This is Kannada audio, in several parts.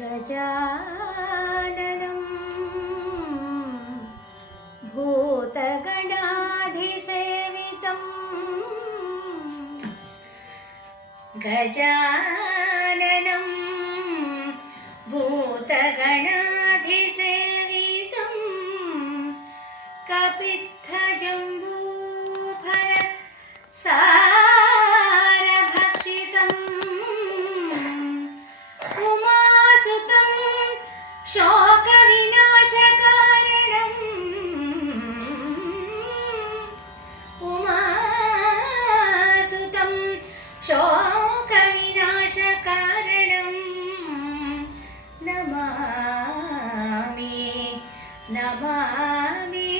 गजाननं भूतगणाधिसेवितं गजाननं भूतगणाधिसेवितं कपित्थजम्बूफल सारभक्षितम् उमासुतं शोकविनाशकारणम् उमासुतं शोकविनाशकारणम् नमामि नमामि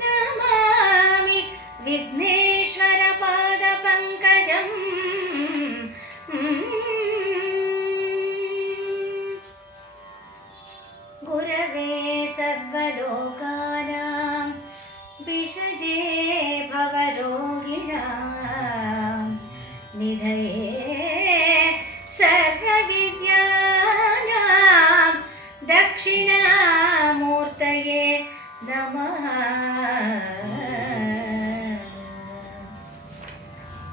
नमामि विघ्नेश्वरपादपङ्कजम् गुरवे सर्वलोकानां विषजे भवरोगिणां निधये सर्वविद्यानां दक्षिणामूर्तये नमः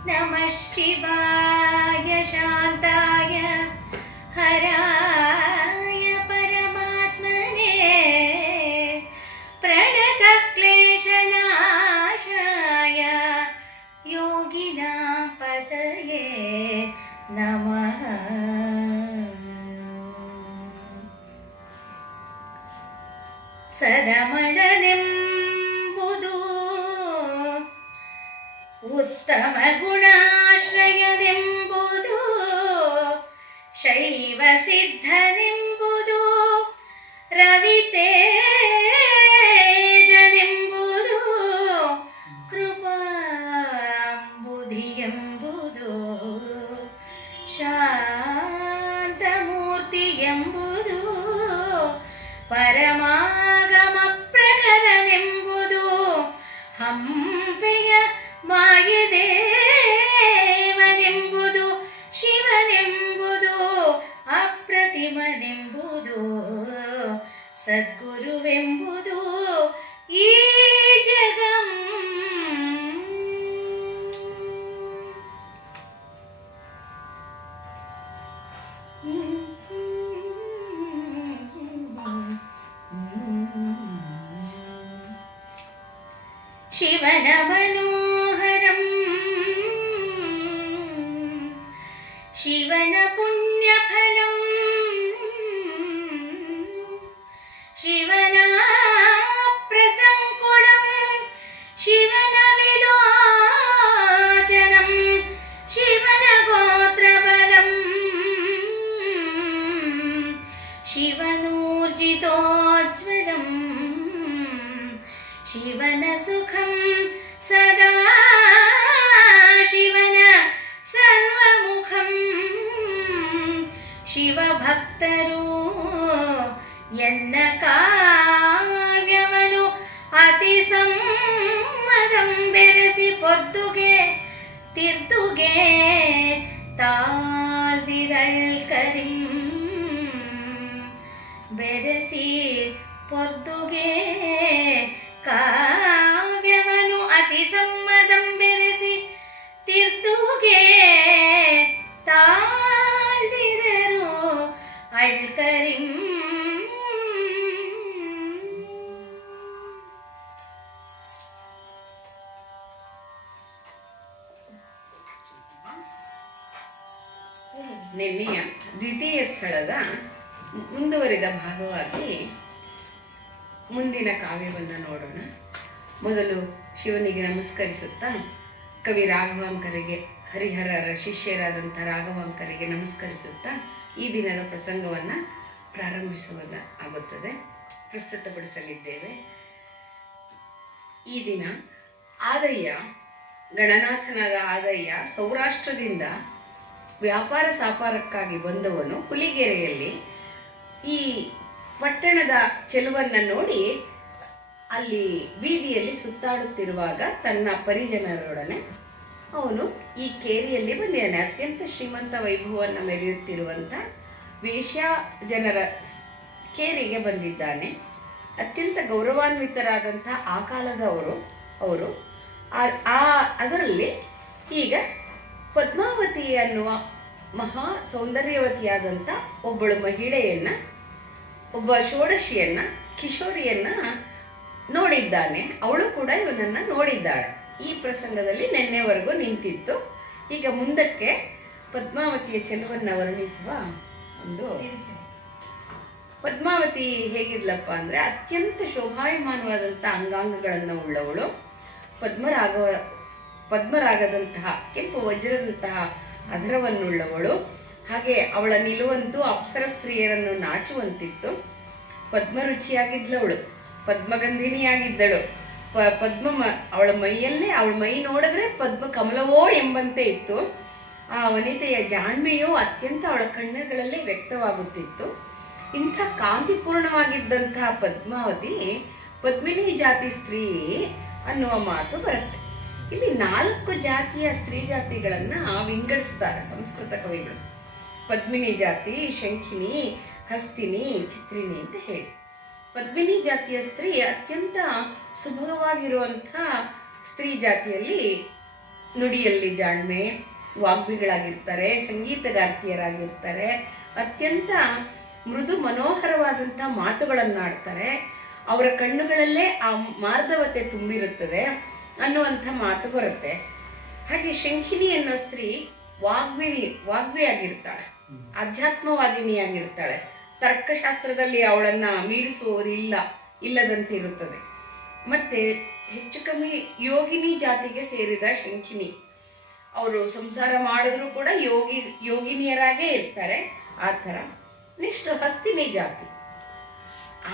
नमः शिवाय शान्ताय हराय परमात्मने प्रणतक्लेशनाशाय योगिनां पतये नमः सदमणನೆಂಬುದು ಉತ್ತಮ ಗುಣಾಶ್ರಯನೆಂಬುದು ಶೈವ ಸಿದ್ಧನೆಂಬುದು ರವಿತೇಜನೆಂಬುದು ಕೃಪಾಂಬುಧಿಯೆಂಬುದು ಶಾಂತಮೂರ್ತಿಯೆಂಬುದು ಪರಮಾಗಮ ಪ್ರಕರನೆಂಬುದು ಹಂಪೆಯ ಮಾಯದೇವನೆಂಬುದು ಶಿವನೆಂಬುದು ಅಪ್ರತಿಮನೆಂಬುದು ಸದ್ಗುರುವೆಂಬುದು ಈ ಜಗಂ ಶಿವನ ಮನೋಹರಂ ಶಿವನ ಪುಣ್ಯಫಲಂ ಶಿವನ ಪ್ರಸಂಕುಳಂ ಶಿವನ ವಿಲೋಚನಂ ಶಿವನ ಗೋತ್ರಬಲಂ ಶಿವನೂರ್ಜಿತೋಜ್ವಲಂ ಶಿವನ ಸುಖಂ ಸದಾ ಶಿವನ ಸರ್ವಮುಖಂ ಶಿವಭಕ್ತರು ಎನ್ನ ಕಾವ್ಯವನು ಅತಿ ಸಮ್ಮದಂ ಬೆರೆಸಿ ಪೊರ್ತುಗೆ ತಿರ್ತುಗೆ ತಾಳ್ದಿದಳ್ಕರಿಂ ಬೆರೆಸಿ ಪೊರ್ತುಗೆ ಕಾವ್ಯವನು ಅತಿ ಸಮ್ಮದಂ ಬೆರೆಸಿ ತಿರ್ತುಗೆ ತಾಳ್ದಿದರು ಅಳ್ಕರಿಂ ನೆನ್ನೆಯ ದ್ವಿತೀಯ ಸ್ಥಳದ ಮುಂದುವರಿದ ಭಾಗವಾಗಿ ಮುಂದಿನ ಕಾವ್ಯವನ್ನು ನೋಡೋಣ. ಮೊದಲು ಶಿವನಿಗೆ ನಮಸ್ಕರಿಸುತ್ತಾ ಕವಿ ರಾಘವಾಂಕರಿಗೆ, ಹರಿಹರರ ಶಿಷ್ಯರಾದಂಥ ರಾಘವಾಂಕರಿಗೆ ನಮಸ್ಕರಿಸುತ್ತಾ ಈ ದಿನದ ಪ್ರಸಂಗವನ್ನು ಪ್ರಾರಂಭಿಸುವುದಾಗುತ್ತದೆ, ಪ್ರಸ್ತುತಪಡಿಸಲಿದ್ದೇವೆ. ಈ ದಿನ ಆದಯ್ಯ, ಗಣನಾಥನಾದ ಆದಯ್ಯ ಸೌರಾಷ್ಟ್ರದಿಂದ ವ್ಯಾಪಾರ ಸಾಪಾರಕ್ಕಾಗಿ ಬಂದವನು ಹುಲಿಗೆರೆಯಲ್ಲಿ ಈ ಪಟ್ಟಣದ ಚೆಲುವನ್ನು ನೋಡಿ ಅಲ್ಲಿ ಬೀದಿಯಲ್ಲಿ ಸುತ್ತಾಡುತ್ತಿರುವಾಗ ತನ್ನ ಪರಿಜನರೊಡನೆ ಅವನು ಈ ಕೇರಿಯಲ್ಲಿ ಬಂದಿದ್ದಾನೆ. ಅತ್ಯಂತ ಶ್ರೀಮಂತ ವೈಭವವನ್ನು ಮೆರೆಯುತ್ತಿರುವಂಥ ವೇಶ್ಯ ಜನರ ಕೇರಿಗೆ ಬಂದಿದ್ದಾನೆ. ಅತ್ಯಂತ ಗೌರವಾನ್ವಿತರಾದಂಥ ಆ ಕಾಲದವರು ಅವರು. ಅದರಲ್ಲಿ ಈಗ ಪದ್ಮಾವತಿ ಅನ್ನುವ ಮಹಾ ಸೌಂದರ್ಯವತಿಯಾದಂಥ ಒಬ್ಬಳು ಮಹಿಳೆಯನ್ನು, ಒಬ್ಬ ಷೋಡಶಿಯನ್ನು, ಕಿಶೋರಿಯನ್ನು ನೋಡಿದ್ದಾನೆ. ಅವಳು ಕೂಡ ಇವನನ್ನು ನೋಡಿದ್ದಾಳೆ. ಈ ಪ್ರಸಂಗದಲ್ಲಿ ನಿನ್ನೆವರೆಗೂ ನಿಂತಿತ್ತು. ಈಗ ಮುಂದಕ್ಕೆ ಪದ್ಮಾವತಿಯ ಚೆಲುವನ್ನು ವರ್ಣಿಸುವ ಒಂದು. ಪದ್ಮಾವತಿ ಹೇಗಿದ್ಲಪ್ಪ ಅಂದರೆ ಅತ್ಯಂತ ಶೋಭಾಯಮಾನವಾದಂಥ ಅಂಗಾಂಗಗಳನ್ನು ಉಳ್ಳವಳು, ಪದ್ಮರಾಗದಂತಹ ಕೆಂಪು ವಜ್ರದಂತಹ ಅಧರವನ್ನುಳ್ಳವಳು. ಹಾಗೆ ಅವಳ ನಿಲುವಂತೂ ಅಪ್ಸರ ಸ್ತ್ರೀಯರನ್ನು ನಾಚುವಂತಿತ್ತು. ಪದ್ಮರುಚಿಯಾಗಿದ್ಲವಳು, ಪದ್ಮಗಂಧಿನಿಯಾಗಿದ್ದಳು. ಅವಳ ಮೈ ನೋಡಿದ್ರೆ ಪದ್ಮ ಕಮಲವೋ ಎಂಬಂತೆ ಇತ್ತು. ಆ ವನಿತೆಯ ಜಾಣ್ಮೆಯು ಅತ್ಯಂತ ಅವಳ ಕಣ್ಣುಗಳಲ್ಲೇ ವ್ಯಕ್ತವಾಗುತ್ತಿತ್ತು. ಇಂಥ ಕಾಂತಿಪೂರ್ಣವಾಗಿದ್ದಂತಹ ಪದ್ಮಾವತಿ ಪದ್ಮಿನಿ ಜಾತಿ ಸ್ತ್ರೀ ಅನ್ನುವ ಮಾತು ಬರುತ್ತೆ. ಇಲ್ಲಿ 4 ಜಾತಿಯ ಸ್ತ್ರೀ ಜಾತಿಗಳನ್ನು ವಿಂಗಡಿಸ್ತಾರೆ ಸಂಸ್ಕೃತ ಕವಿಗಳು. ಪದ್ಮಿನಿ ಜಾತಿ, ಶಂಖಿನಿ, ಹಸ್ತಿನಿ, ಚಿತ್ರಿಣಿ ಅಂತ ಹೇಳಿ. ಪದ್ಮಿನಿ ಜಾತಿಯ ಸ್ತ್ರೀ ಅತ್ಯಂತ ಸುಭಗವಾಗಿರುವಂಥ ಸ್ತ್ರೀ ಜಾತಿಯಲ್ಲಿ ನುಡಿಯಲ್ಲಿ ಜಾಣ್ಮೆ, ವಾಗ್ಮಿಗಳಾಗಿರ್ತಾರೆ, ಸಂಗೀತಗಾರ್ತಿಯರಾಗಿರ್ತಾರೆ, ಅತ್ಯಂತ ಮೃದು ಮನೋಹರವಾದಂಥ ಮಾತುಗಳನ್ನಾಡ್ತಾರೆ. ಅವರ ಕಣ್ಣುಗಳಲ್ಲೇ ಆ ಮಾರ್ಧವತೆ ತುಂಬಿರುತ್ತದೆ ಅನ್ನುವಂಥ ಮಾತು ಬರುತ್ತೆ. ಹಾಗೆ ಶಂಖಿನಿ ಅನ್ನೋ ಸ್ತ್ರೀ ವಾಗ್ವಿಯಾಗಿರ್ತಾಳೆ, ಆಧ್ಯಾತ್ಮವಾದಿನಿಯಾಗಿರ್ತಾಳೆ. ತರ್ಕಶಾಸ್ತ್ರದಲ್ಲಿ ಅವಳನ್ನು ಮೀರಿಸುವವರು ಇಲ್ಲದಂತೆ ಇರುತ್ತದೆ. ಮತ್ತು ಹೆಚ್ಚು ಕಮ್ಮಿ ಯೋಗಿನಿ ಜಾತಿಗೆ ಸೇರಿದ ಶಂಖಿನಿ. ಅವರು ಸಂಸಾರ ಮಾಡಿದ್ರೂ ಕೂಡ ಯೋಗಿನಿಯರಾಗೇ ಇರ್ತಾರೆ, ಆ ಥರ. ನೆಕ್ಸ್ಟ್ ಹಸ್ತಿನಿ ಜಾತಿ,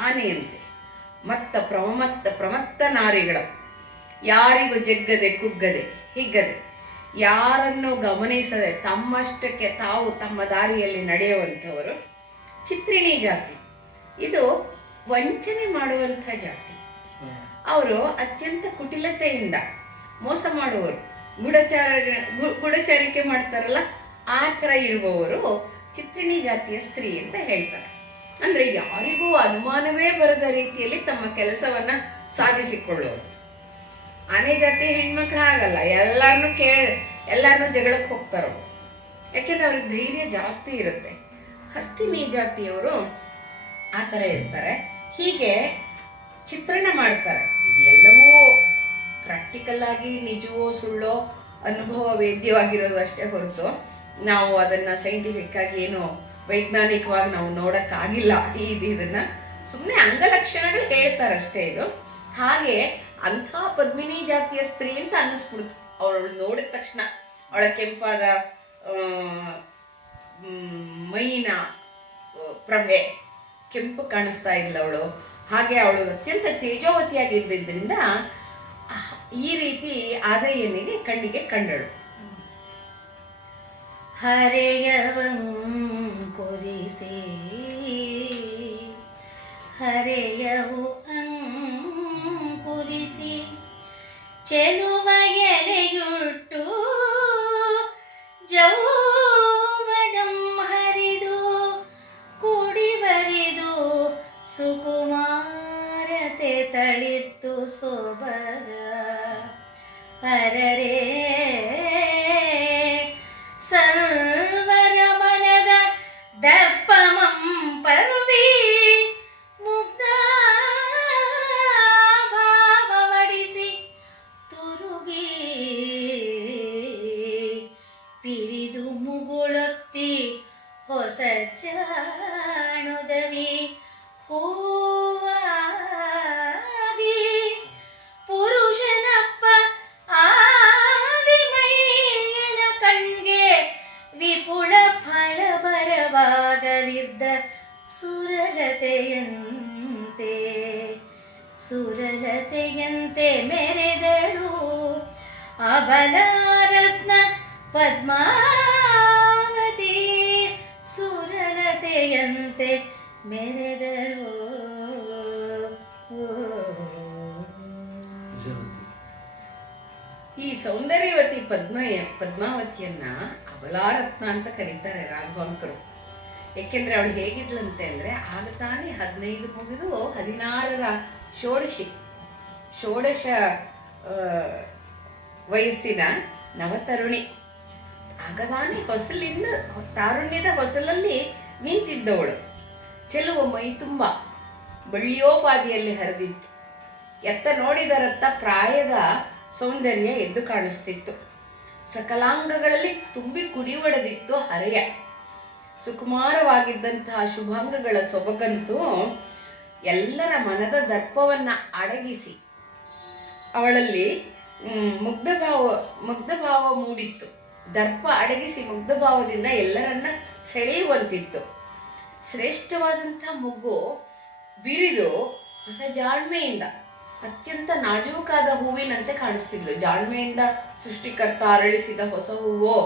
ಆನೆಯಂತೆ ಪ್ರಮತ್ತ ನಾರಿಗಳು, ಯಾರಿಗೂ ಜಗ್ಗದೆ ಕುಗ್ಗದೆ ಹಿಗ್ಗದೆ, ಯಾರನ್ನು ಗಮನಿಸದೆ ತಮ್ಮಷ್ಟಕ್ಕೆ ತಾವು ತಮ್ಮ ದಾರಿಯಲ್ಲಿ ನಡೆಯುವಂಥವರು. ಚಿತ್ರಿಣಿ ಜಾತಿ, ಇದು ವಂಚನೆ ಮಾಡುವಂಥ ಜಾತಿ. ಅವರು ಅತ್ಯಂತ ಕುಟಿಲತೆಯಿಂದ ಮೋಸ ಮಾಡುವವರು, ಗೂಢಚಾರಿಕೆ ಮಾಡ್ತಾರಲ್ಲ, ಆ ಥರ ಇರುವವರು ಚಿತ್ರಿಣಿ ಜಾತಿಯ ಸ್ತ್ರೀ ಅಂತ ಹೇಳ್ತಾರೆ. ಅಂದರೆ ಯಾರಿಗೂ ಅನುಮಾನವೇ ಬರದ ರೀತಿಯಲ್ಲಿ ತಮ್ಮ ಕೆಲಸವನ್ನು ಸಾಧಿಸಿಕೊಳ್ಳೋರು. ಆನೆ ಜಾತಿ ಹೆಣ್ಮಕ್ಳು ಆಗಲ್ಲ, ಎಲ್ಲರನ್ನೂ ಜಗಳಕ್ಕೆ ಹೋಗ್ತಾರೋ, ಯಾಕೆಂದ್ರೆ ಅವ್ರಿಗೆ ಧೈರ್ಯ ಜಾಸ್ತಿ ಇರುತ್ತೆ. ಹಸ್ತಿನಿ ಜಾತಿಯವರು ಆ ಥರ ಇರ್ತಾರೆ. ಹೀಗೆ ಚಿತ್ರಣ ಮಾಡ್ತಾರೆ. ಇದೆಲ್ಲವೂ ಪ್ರಾಕ್ಟಿಕಲ್ ಆಗಿ ನಿಜವೋ ಸುಳ್ಳೋ ಅನುಭವ ವೇದ್ಯವಾಗಿರೋದು ಅಷ್ಟೇ ಹೊರತು ನಾವು ಅದನ್ನು ಸೈಂಟಿಫಿಕ್ ಆಗಿ ಏನು ವೈಜ್ಞಾನಿಕವಾಗಿ ನಾವು ನೋಡೋಕ್ಕಾಗಿಲ್ಲ. ಇದನ್ನು ಸುಮ್ಮನೆ ಅಂಗಲಕ್ಷಣಗಳು ಹೇಳ್ತಾರಷ್ಟೇ. ಇದು ಹಾಗೆ ಅಂಥ ಪದ್ಮಿನಿ ಜಾತಿಯ ಸ್ತ್ರೀ ಅಂತ ಅನ್ನಿಸ್ಬಿಡ್ತು ಅವಳು ನೋಡಿದ ತಕ್ಷಣ. ಅವಳ ಕೆಂಪಾದ ಮೈನ ಪ್ರಭೆ ಕೆಂಪು ಕಾಣಿಸ್ತಾ ಇದ್ಲು ಅವಳು. ಹಾಗೆ ಅವಳು ಅತ್ಯಂತ ತೇಜೋವತಿಯಾಗಿದ್ದರಿಂದ ಈ ರೀತಿ ಆದಯ್ಯನಿಗೆ ಕಣ್ಣಿಗೆ ಕಂಡಳು. ಹರೆಯವರಿಸಿ ಹರೆಯವು ಅಂಕುರಿಸಿ ಚೆಲುವ ಎಲೆಯುಟ್ಟು ಜೌವನಂ ಹರಿದು ಕುಡಿವರಿದು ಸುಕುಮಾರತೆ ತಳಿರ್ತು ಸೊಬಗ ಪರರೇ ಸರ್ವರ ಮನದ ದರ್ಪಮಂ ಪರ್ವಿ ಮುಗ್ಧ ಭಾವವಡಿಸಿ ತುರುಗಿ ಪಿರಿದು ಮುಗುಳೊತ್ತಿ ಹೊಸ ಚಾಣುದವಿ ಹೂವಾಗಿ ಪುರುಷನಪ್ಪ ಆದಿಮೈಯನ ಕಣ್ಗೆ ವಿಪುಳ ಫಳಬರವಾಗಲಿದ್ದ ಸುರಲತೆಯಂತೆ ಮೆರೆದಳು ಅಬಲಾರತ್ನ ಪದ್ಮಾವತಿ ಸುರಲತೆಯಂತೆ ಮೆರೆದಳು. ಈ ಸೌಂದರ್ಯವತಿ ಪದ್ಮಾವತಿಯನ್ನ ಅಬಲಾರತ್ನ ಅಂತ ಕರೀತಾರೆ ರಾಘವಾಂಕರು. ಏಕೆಂದರೆ ಅವಳು ಹೇಗಿದ್ಲಂತೆ ಅಂದರೆ ಆಗ ತಾನೇ 15 ಮುಗಿದು 16ರ ಷೋಡಶ ಆ, ವಯಸ್ಸಿನ ನವತರುಣಿ. ಆಗ ತಾನೇ ತಾರುಣ್ಯದ ಹೊಸಲಲ್ಲಿ ನಿಂತಿದ್ದವಳು. ಚೆಲುವ ಮೈ ತುಂಬ ಬಳ್ಳಿಯೋಪಾದಿಯಲ್ಲಿ ಹರಿದಿತ್ತು. ಎತ್ತ ನೋಡಿದರತ್ತ ಪ್ರಾಯದ ಸೌಂದರ್ಯ ಎದ್ದು ಕಾಣಿಸ್ತಿತ್ತು. ಸಕಲಾಂಗಗಳಲ್ಲಿ ತುಂಬಿ ಕುಡಿಯೊಡೆದಿತ್ತು ಹರೆಯ. ಸುಕುಮಾರವಾಗಿದ್ದಂತಹ ಶುಭಾಂಗಗಳ ಸೊಬಗಂತೂ ಎಲ್ಲರ ಮನದ ದರ್ಪವನ್ನು ಅಡಗಿಸಿ ಅವಳಲ್ಲಿ ಮುಗ್ಧಭಾವ ಮೂಡಿತ್ತು. ದರ್ಪ ಅಡಗಿಸಿ ಮುಗ್ಧಭಾವದಿಂದ ಎಲ್ಲರನ್ನ ಸೆಳೆಯುವಂತಿತ್ತು. ಶ್ರೇಷ್ಠವಾದಂಥ ಮುಗ್ಗು ಬಿರಿದು ಹೊಸ ಜಾಣ್ಮೆಯಿಂದ ಅತ್ಯಂತ ನಾಜೂಕಾದ ಹೂವಿನಂತೆ ಕಾಣಿಸ್ತಿದ್ಲು. ಜಾಣ್ಮೆಯಿಂದ ಸೃಷ್ಟಿಕರ್ತ ಅರಳಿಸಿದ ಹೊಸ ಹೂವೋ,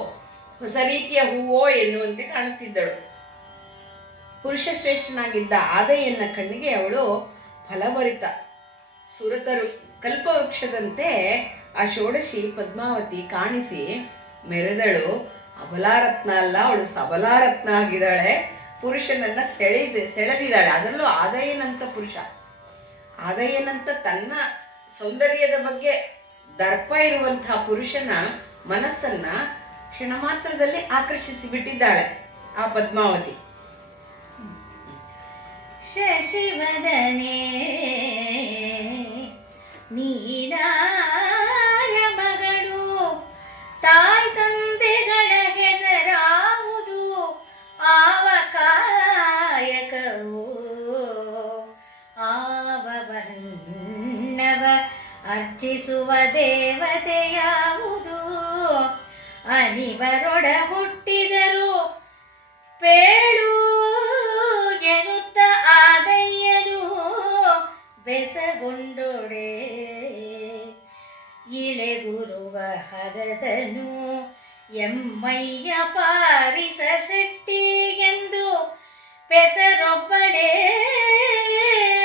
ಹೊಸ ರೀತಿಯ ಹೂವೋ ಎನ್ನುವಂತೆ ಕಾಣುತ್ತಿದ್ದಳು. ಪುರುಷ ಶ್ರೇಷ್ಠನಾಗಿದ್ದ ಆದಯ್ಯನ ಕಣ್ಣಿಗೆ ಅವಳು ಫಲಭರಿತ ಸುರತರು ಕಲ್ಪವೃಕ್ಷದಂತೆ ಆ ಷೋಡಶಿ ಪದ್ಮಾವತಿ ಕಾಣಿಸಿ ಮೆರೆದಳು. ಅಬಲಾರತ್ನ ಅಲ್ಲ, ಅವಳು ಸಬಲಾರತ್ನ ಆಗಿದ್ದಾಳೆ. ಪುರುಷನನ್ನ ಸೆಳೆದಿದ್ದಾಳೆ. ಅದರಲ್ಲೂ ಆದಯ್ಯನಂತ ತನ್ನ ಸೌಂದರ್ಯದ ಬಗ್ಗೆ ದರ್ಪ ಇರುವಂತಹ ಪುರುಷನ ಮನಸ್ಸನ್ನ ಕ್ಷಣ ಮಾತ್ರದಲ್ಲಿ ಆಕರ್ಷಿಸಿ ಬಿಟ್ಟಿದ್ದಾಳೆ ಆ ಪದ್ಮಾವತಿ. ಶಶಿವದನೆ ನೀನಾರ ಮಗಳು, ತಾಯಿ ತಂದೆಗಳ ಹೆಸರಾವುದು ಆವ ಕಾಯಕವು, ಆವ ಬಣ್ಣವ ಅರ್ಚಿಸುವ ದೇವತೆ ಯಾವುದು, ಅನಿವರೊಡ ಹುಟ್ಟಿದರು ಪೇಳು ಎನ್ನುತ್ತ ಆದಯ್ಯನು ಬೆಸಗೊಂಡೊಡೆ, ಇಳೆಗುರುವ ಹರದನು ಎಮ್ಮಯ್ಯ ಪಾರಿಸ ಶೆಟ್ಟಿ ಎಂದು ಪೆಸರೊಬ್ಬಳೇ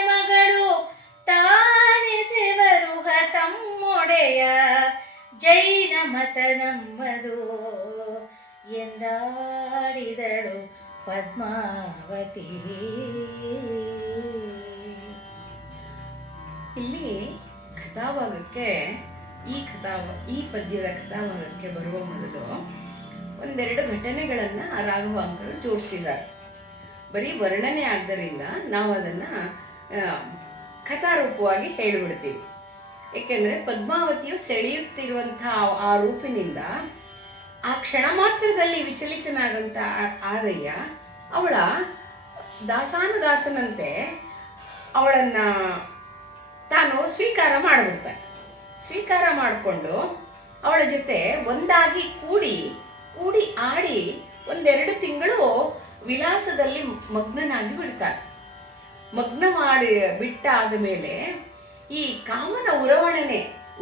ಮಗಳು, ತಾನೆಸೆವರುಹ ತಮ್ಮೊಡೆಯ ಜೈನ ಮತ ನಮ್ಮದು ಎಂದಾಡಿದಳು ಪದ್ಮಾವತಿ. ಇಲ್ಲಿ ಕಥಾಭಾಗಕ್ಕೆ ಈ ಪದ್ಯದ ಕಥಾಭಾಗಕ್ಕೆ ಬರುವ ಮೊದಲು ಒಂದೆರಡು ಘಟನೆಗಳನ್ನು ರಾಘವಾಂಕರು ಜೋಡಿಸಿದ್ದಾರೆ. ಬರೀ ವರ್ಣನೆ ಆದ್ದರಿಂದ ನಾವು ಅದನ್ನು ಕಥಾರೂಪವಾಗಿ ಹೇಳಿಬಿಡ್ತೀವಿ. ಏಕೆಂದರೆ ಪದ್ಮಾವತಿಯು ಸೆಳೆಯುತ್ತಿರುವಂಥ ಆ ರೂಪಿನಿಂದ ಆ ಕ್ಷಣ ಮಾತ್ರದಲ್ಲಿ ವಿಚಲಿತನಾದಂಥ ಆದಯ್ಯ ಅವಳ ದಾಸಾನುದಾಸನಂತೆ ಅವಳನ್ನು ತಾನು ಸ್ವೀಕಾರ ಮಾಡಿಬಿಡ್ತಾನೆ. ಸ್ವೀಕಾರ ಮಾಡಿಕೊಂಡು ಅವಳ ಜೊತೆ ಒಂದಾಗಿ ಕೂಡಿ ಆಡಿ 1-2 ತಿಂಗಳು ವಿಲಾಸದಲ್ಲಿ ಮಗ್ನನಾಗಿ ಬಿಡ್ತಾನೆ. ಮಗ್ನ ಮಾಡಿ ಬಿಟ್ಟಾದ ಮೇಲೆ ಈ ಕಾಮನ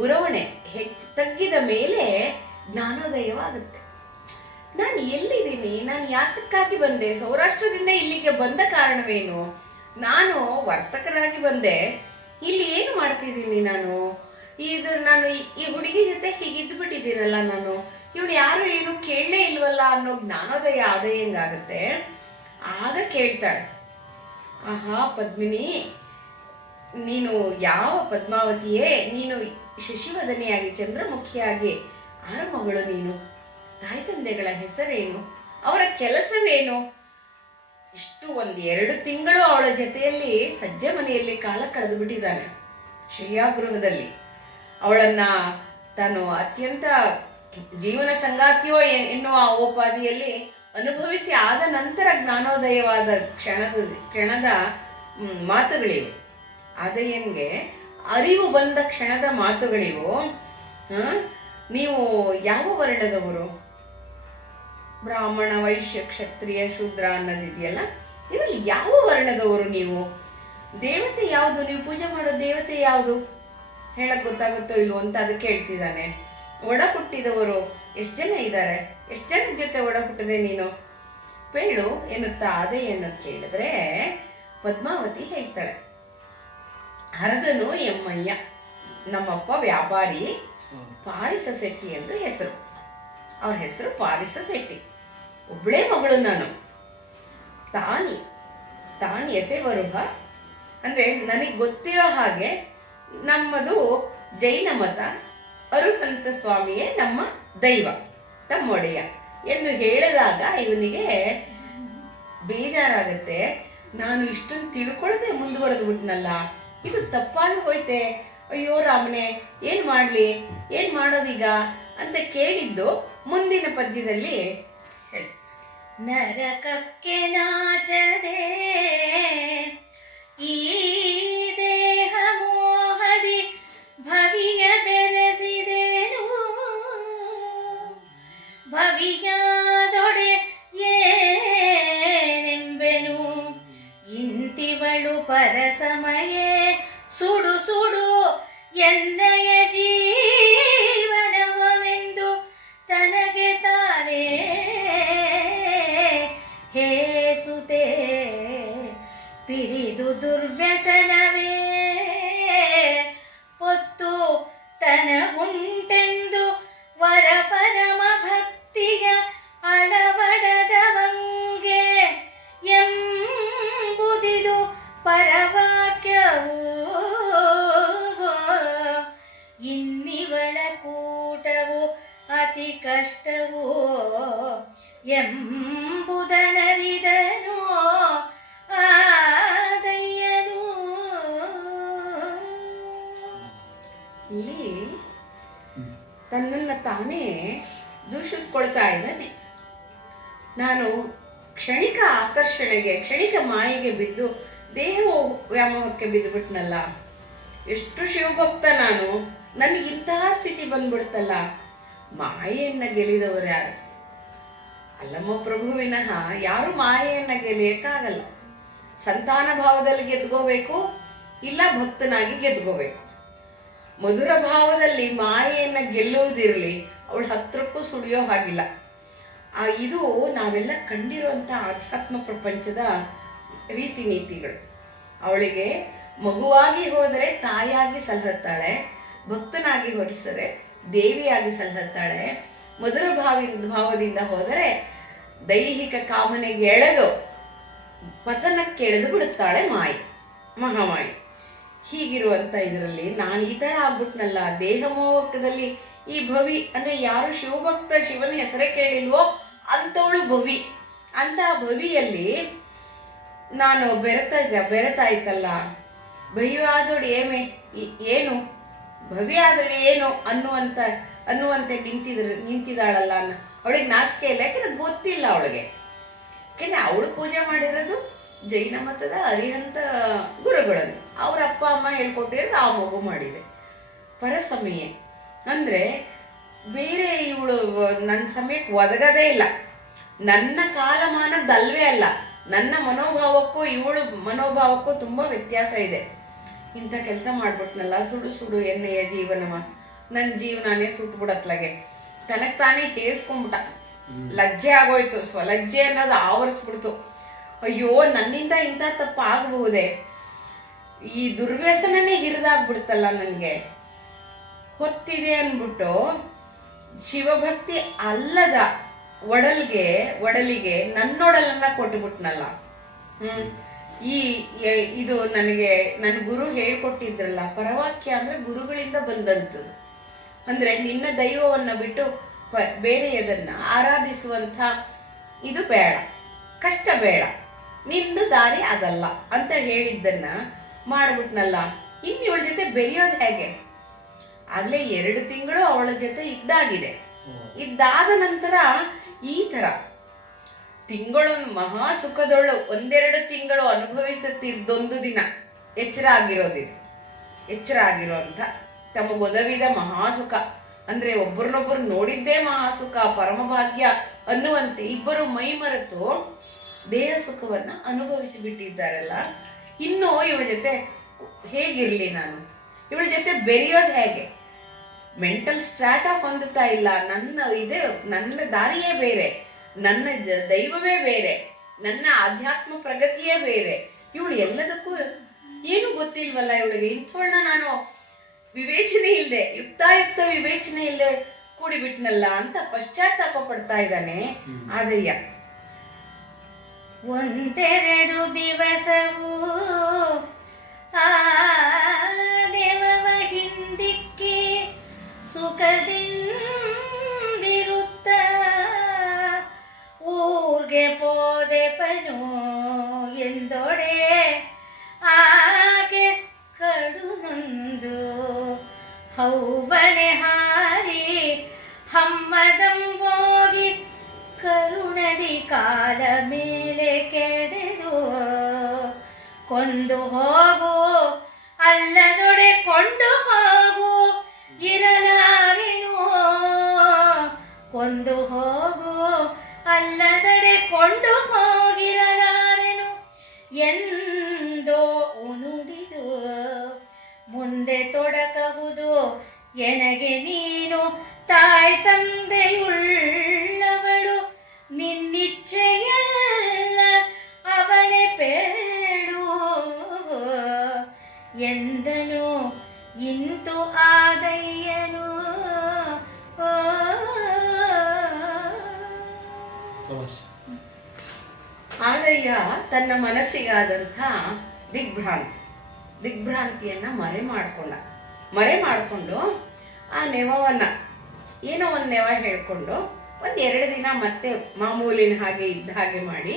ಉರವಣೆ ಹೆಚ್ಚು ತಗ್ಗಿದ ಮೇಲೆ ಜ್ಞಾನೋದಯವಾಗುತ್ತೆ. ನಾನು ಎಲ್ಲಿದ್ದೀನಿ, ನಾನು ಯಾತಕ್ಕಾಗಿ ಬಂದೆ, ಸೌರಾಷ್ಟ್ರದಿಂದ ಇಲ್ಲಿಗೆ ಬಂದ ಕಾರಣವೇನು, ನಾನು ವರ್ತಕರಾಗಿ ಬಂದೆ, ಇಲ್ಲಿ ಏನು ಮಾಡ್ತಿದ್ದೀನಿ ನಾನು ಈ ಹುಡುಗಿ ಜೊತೆ ಹೀಗಿದ್ದು ಬಿಟ್ಟಿದ್ದೀನಲ್ಲ, ನಾನು ಇವಳು ಯಾರು ಏನು ಕೇಳಲೇ ಇಲ್ವಲ್ಲ ಅನ್ನೋ ಜ್ಞಾನೋದಯ ಆದಯ್ಯಂಗಾಗುತ್ತೆ. ಆಗ ಕೇಳ್ತಾಳೆ, ಆಹಾ ಪದ್ಮಿನಿ, ನೀನು ಯಾವ ಪದ್ಮಾವತಿಯೇ, ನೀನು ಶಶಿವದನೆಯಾಗಿ ಚಂದ್ರಮುಖಿಯಾಗಿ ಆರ ಮಗಳು, ನೀನು ತಾಯಿ ತಂದೆಗಳ ಹೆಸರೇನು, ಅವರ ಕೆಲಸವೇನು? ಇಷ್ಟು 1-2 ತಿಂಗಳು ಅವಳ ಜೊತೆಯಲ್ಲಿ ಸಜ್ಜೆ ಮನೆಯಲ್ಲಿ ಕಾಲ ಕಳೆದು ಬಿಟ್ಟಿದ್ದಾನೆ. ಶಯ್ಯಾಗೃಹದಲ್ಲಿ ಅವಳನ್ನ ತಾನು ಅತ್ಯಂತ ಜೀವನ ಸಂಗಾತಿಯೋ ಎನ್ನುವ ಉಪಾಧಿಯಲ್ಲಿ ಅನುಭವಿಸಿ ಆದ ನಂತರ ಜ್ಞಾನೋದಯವಾದ ಕ್ಷಣದ ಮಾತುಗಳಿವು. ಆದಯ್ಯನ್ಗೆ ಅರಿವು ಬಂದ ಕ್ಷಣದ ಮಾತುಗಳಿವು. ನೀವು ಯಾವ ವರ್ಣದವರು? ಬ್ರಾಹ್ಮಣ, ವೈಶ್ಯ, ಕ್ಷತ್ರಿಯ, ಶೂದ್ರ ಅನ್ನೋದಿದೆಯಲ್ಲ, ಇದರಲ್ಲಿ ಯಾವ ವರ್ಣದವರು ನೀವು? ದೇವತೆ ಯಾವುದು? ನೀವು ಪೂಜೆ ಮಾಡೋ ದೇವತೆ ಯಾವುದು ಹೇಳಕ್ ಗೊತ್ತಾಗುತ್ತೋ ಇಲ್ವೋ ಅಂತ ಅದಕ್ಕೆ ಹೇಳ್ತಿದ್ದಾನೆ. ಒಡ ಹುಟ್ಟಿದವರು ಎಷ್ಟು ಜನ ಇದ್ದಾರೆ? ಎಷ್ಟು ಜನದ ಜೊತೆ ಒಡ ಹುಟ್ಟದೆ ನೀನು? ಪೇಳು ಎನ್ನುತ್ತಾ ಆದಯ್ಯನ ಕೇಳಿದ್ರೆ ಪದ್ಮಾವತಿ ಹೇಳ್ತಾಳೆ, ಹರದನು ಎಮ್ಮಯ್ಯ, ನಮ್ಮಪ್ಪ ವ್ಯಾಪಾರಿ, ಪಾರಿಸ ಶೆಟ್ಟಿ ಎಂದು ಹೆಸರು. ಅವ್ರ ಹೆಸರು ಪಾರಿಸ ಶೆಟ್ಟಿ. ಒಬ್ಬಳೇ ಮಗಳು ನಾನು. ತಾನಿ ತಾನ್ ಎಸೆಬರುಹ ಅಂದರೆ ನನಗೆ ಗೊತ್ತಿರೋ ಹಾಗೆ ನಮ್ಮದು ಜೈನ ಮತ, ಅರುಹಂತ ಸ್ವಾಮಿಯೇ ನಮ್ಮ ದೈವ ತಮ್ಮೊಡೆಯ ಎಂದು ಹೇಳಿದಾಗ ಇವನಿಗೆ ಬೇಜಾರಾಗುತ್ತೆ. ನಾನು ಇಷ್ಟೊಂದು ತಿಳ್ಕೊಳ್ಳದೆ ಮುಂದುವರೆದು ಬಿಟ್ನಲ್ಲ, ಇದು ತಪ್ಪಾಗಿ ಹೋಯ್ತೆ, ಅಯ್ಯೋ ರಾಮನೇ ಏನು ಮಾಡಲಿ, ಏನು ಮಾಡೋದೀಗ ಅಂತ ಕೇಳಿದ್ದು ಮುಂದಿನ ಪದ್ಯದಲ್ಲಿ ಹೇಳಿ. ನರಕಕ್ಕೆ ನಾಚದೆ ಈ ದೇಹ ಮೋಹದಿ ಭವಿಯ ಬೆರೆಸಿದೇನು, ಭವಿಯಾದೊಡೆ ಏನೆಂಬೆನು, ಇಂತಿವಳು ಪರಸಮಯೇ ಸುಡು ಸುಡು ಎನ್ನಯ ಜೀವನವನೆಂದು ತನಗೆ ತಾನೇ ಹೇಸುತೆ, ಪಿರಿದು ದುರ್ವ್ಯಸನವೇ ಹೊತ್ತು ತನಗುಂಟೆಂದು ವರ ಪರಮ ಭಕ್ತಿಯ ಅಳವಡದವಂಗೆ ಎಂಬುದಿದು ಪರವಾಕ್ಯವು, ಇನ್ನಿವಳ ಕೂಟವು ಅತಿ ಕಷ್ಟವು ಎಂಬುದನರಿದನು ಆದಯ್ಯನು. ಇಲ್ಲಿ ತನ್ನನ್ನು ತಾನೇ ದೂಷಿಸ್ಕೊಳ್ತಾ ಇದ್ದಾನೆ. ನಾನು ಕ್ಷಣಿಕ ಆಕರ್ಷಣೆಗೆ, ಕ್ಷಣಿಕ ಮಾಯೆಗೆ ಬಿದ್ದು ದೇಹ ವ್ಯಾಮೋಹಕ್ಕೆ ಬಿದ್ದುಬಿಟ್ನಲ್ಲ, ಎಷ್ಟು ಶಿವಭಕ್ತ ನಾನು, ನನಗಿಂತಹ ಸ್ಥಿತಿ ಬಂದ್ಬಿಡ್ತಲ್ಲ. ಮಾಯೆಯನ್ನು ಗೆಲ್ಲಿದವರು ಯಾರು? ಅಲ್ಲಮ್ಮ ಪ್ರಭು ವಿನಃ ಯಾರು ಮಾಯೆಯನ್ನು ಗೆಲ್ಲಿಯಕ್ಕಾಗಲ್ಲ. ಸಂತಾನ ಭಾವದಲ್ಲಿ ಗೆದ್ಕೋಬೇಕು, ಇಲ್ಲ ಭಕ್ತನಾಗಿ ಗೆದ್ಕೋಬೇಕು. ಮಧುರ ಭಾವದಲ್ಲಿ ಮಾಯೆಯನ್ನು ಗೆಲ್ಲುವುದಿರಲಿ, ಅವಳ ಹತ್ರಕ್ಕೂ ಸುಳಿಯೋ ಹಾಗಿಲ್ಲ. ಇದು ನಾವೆಲ್ಲ ಕಂಡಿರುವಂಥ ಆಧ್ಯಾತ್ಮ ಪ್ರಪಂಚದ ರೀತಿ ನೀತಿಗಳು. ಅವಳಿಗೆ ಮಗುವಾಗಿ ಹೋದರೆ ತಾಯಿಯಾಗಿ ಸಲಹುತ್ತಾಳೆ, ಭಕ್ತನಾಗಿ ಹೊರಿಸರೆ ದೇವಿಯಾಗಿ ಸಲಹುತ್ತಾಳೆ, ಮಧುರ ಭಾವದಿಂದ ಹೋದರೆ ದೈಹಿಕ ಕಾಮನೆಗೆ ಎಳೆದು ಪತನಕ್ಕೆ ಎಳೆದು ಬಿಡುತ್ತಾಳೆ ಮಾಯಿ, ಮಹಾಮಾಯಿ. ಹೀಗಿರುವಂಥ ಇದರಲ್ಲಿ ನಾನು ಈ ಥರ ಆಗ್ಬಿಟ್ನಲ್ಲ, ದೇಹ ಮೋಹಕದಲ್ಲಿ ಈ ಭವಿ ಅಂದರೆ ಯಾರು ಶಿವಭಕ್ತ ಶಿವನ ಹೆಸರೇ ಕೇಳಿಲ್ವೋ ಅಂಥವಳು ಭವಿ. ಅಂತಹ ಭವಿಯಲ್ಲಿ ನಾನು ಬೆರೆತಾಯ್ತಲ್ಲ. ಭವಿಯಾದೋಳು ಏನು ಭವಿ ಆದಳು ಏನು ಅನ್ನುವಂತೆ ನಿಂತಿದ್ದಾಳಲ್ಲ ಅವಳಿಗೆ ನಾಚಿಕೆ ಇಲ್ಲ. ಯಾಕೆಂದ್ರೆ ಗೊತ್ತಿಲ್ಲ ಅವಳಿಗೆ. ಯಾಕೆಂದರೆ ಅವಳು ಪೂಜೆ ಮಾಡಿರೋದು ಜೈನ ಮತದ ಅರಿಹಂತ ಗುರುಗಳನ್ನು, ಅವ್ರ ಅಪ್ಪ ಅಮ್ಮ ಹೇಳ್ಕೊಟ್ಟಿರೋದು ಆ ಮಗು ಮಾಡಿದೆ. ಪರಸಮಯ ಅಂದರೆ ಬೇರೆ ಇವಳು ನನ್ನ ಸಮಯಕ್ಕೆ ಒದಗದೇ ಇಲ್ಲ. ನನ್ನ ಕಾಲಮಾನದಲ್ವೇ ಅಲ್ಲ, ನನ್ನ ಮನೋಭಾವಕ್ಕೂ ಇವಳು ಮನೋಭಾವಕ್ಕೂ ತುಂಬ ವ್ಯತ್ಯಾಸ ಇದೆ. ಇಂಥ ಕೆಲಸ ಮಾಡ್ಬಿಟ್ನಲ್ಲ, ಸುಡು ಸುಡು ಎಣ್ಣೆಯ ಜೀವನವ, ನನ್ನ ಜೀವನಾನೇ ಸುಟ್ಬಿಡತ್ಲಾಗೆ ತನಗೆ ತಾನೇ ಹೇಸ್ಕೊಂಡ್ಬಿಟ್ಟ. ಲಜ್ಜೆ ಆಗೋಯ್ತು, ಸ್ವಲಜ್ಜೆ ಅನ್ನೋದು ಆವರಿಸ್ಬಿಡ್ತು. ಅಯ್ಯೋ ನನ್ನಿಂದ ಇಂಥ ತಪ್ಪು ಆಗಬಹುದೇ, ಈ ದುರ್ವ್ಯಸನನೇ ಹಿರಿದಾಗ್ಬಿಡ್ತಲ್ಲ ನನಗೆ, ಹೊತ್ತಿದೆ ಅಂದ್ಬಿಟ್ಟು ಶಿವಭಕ್ತಿ ಅಲ್ಲದ ಒಡಲಿಗೆ ನನ್ನೊಡಲನ್ನ ಕೊಟ್ಟುಬಿಟ್ನಲ್ಲ. ಇದು ನನಗೆ ನನ್ನ ಗುರು ಹೇಳ್ಕೊಟ್ಟಿದ್ರಲ್ಲ, ಪರವಾಕ್ಯ ಅಂದರೆ ಗುರುಗಳಿಂದ ಬಂದಂಥದ್ದು. ಅಂದರೆ ನಿನ್ನ ದೈವವನ್ನು ಬಿಟ್ಟು ಬೇರೆಯದನ್ನು ಆರಾಧಿಸುವಂಥ ಇದು ಬೇಡ, ಕಷ್ಟ ಬೇಡ, ನಿಂದು ದಾರಿ ಅದಲ್ಲ ಅಂತ ಹೇಳಿದ್ದನ್ನು ಮಾಡಿಬಿಟ್ನಲ್ಲ. ಇನ್ನು ಇವಳ ಜೊತೆ ಬೆರೆಯೋದು ಹೇಗೆ? ಆಗಲೇ 2 ತಿಂಗಳು ಅವಳ ಜೊತೆ ಇದ್ದಾಗಿದೆ. ಇದ್ದಾದ ನಂತರ ಈ ಥರ ತಿಂಗಳು ಮಹಾ ಸುಖದೊಳು 1-2 ತಿಂಗಳು ಅನುಭವಿಸುತ್ತಿದ್ದೊಂದು ದಿನ ಎಚ್ಚರ ಆಗಿರೋಂಥ ತಮಗೊದವಿದ ಮಹಾಸುಖ ಅಂದರೆ ಒಬ್ಬರನ್ನೊಬ್ಬರು ನೋಡಿದ್ದೇ ಮಹಾಸುಖ, ಪರಮಭಾಗ್ಯ ಅನ್ನುವಂತೆ ಇಬ್ಬರು ಮೈ ಮರೆತು ದೇಹ ಸುಖವನ್ನು ಅನುಭವಿಸಿ ಬಿಟ್ಟಿದ್ದಾರಲ್ಲ. ಇನ್ನೂ ಇವಳ ಜೊತೆ ಹೇಗಿರಲಿ ನಾನು? ಇವಳ ಜೊತೆ ಬೆರೆಯೋದು ಹೇಗೆ? ಮೆಂಟಲ್ ಸ್ಟ್ರಾಟ ಹೊಂದುತ್ತಾ ಇಲ್ಲ. ನನ್ನ ದಾರಿಯೇ ಬೇರೆ, ನನ್ನ ದೈವವೇ ಬೇರೆ, ನನ್ನ ಆಧ್ಯಾತ್ಮ ಪ್ರಗತಿಯೇ ಬೇರೆ. ಇವಳು ಎಲ್ಲದಕ್ಕೂ ಏನು ಗೊತ್ತಿಲ್ವಲ್ಲ ಇವಳಿಗೆ. ಇಂಥವಳನ್ನ ನಾನು ವಿವೇಚನೆ ಇಲ್ಲದೆ, ಯುಕ್ತಾಯುಕ್ತ ವಿವೇಚನೆ ಇಲ್ಲದೆ ಕೂಡಿಬಿಟ್ನಲ್ಲ ಅಂತ ಪಶ್ಚಾತ್ತಾಪ ಪಡ್ತಾ ಇದ್ದಾನೆ ಆದಯ್ಯ. ಒಂದೆರಡು ದಿವಸವೂ ಆ ದೇವವ ಹಿಂದಿಕ್ಕಿ ಸುಖದಿಂದಿರುತ್ತ ಊರ್ಗೆ ಪೋದೆಪನು ಎಂದೊಡೆ ಆಗೆ ಕಡುನೊಂದು ಹೌವನೆ ಹಾರಿ ಹಮ್ಮದಂಬೋಗಿ ಕರುಣದಿ ಕಾಲ ಮೇಲೆ ಕೆಡೆದು ಕೊಂದು ಹೋಗು ಅಲ್ಲದೊಡೆ ಕೊಂಡು ಹೋಗು ಇರಲಾರೆನು ಕೊಂದು ಹೋಗು ಅಲ್ಲದಡೆ ಕೊಂಡು ಹೋಗಿರಲಾರೆನು ಎಂದೋ ನುಡಿದು ಮುಂದೆ ತೊಡಕಹುದು ಎನಗೆ ನೀನು ತಾಯಿ ತಂದೆಯುಳ್ಳವಳು ನಿನ್ನಿಚ್ಛೆಯಲ್ಲ ಅವನೇ ಪೇಳು ಎಂದನು ಇಂತು ಆದಯ್ಯನು. ಆದಯ್ಯ ತನ್ನ ಮನಸ್ಸಿಗಾದಂಥ ದಿಗ್ಭ್ರಾಂತಿಯನ್ನ ಮರೆ ಮಾಡಿಕೊಂಡು ಆ ನೆವವನ್ನು ಏನೋ ಒಂದು ನೆವ ಹೇಳ್ಕೊಂಡು ಒಂದೆರಡು ದಿನ ಮತ್ತೆ ಮಾಮೂಲಿನ ಹಾಗೆ ಇದ್ದ ಹಾಗೆ ಮಾಡಿ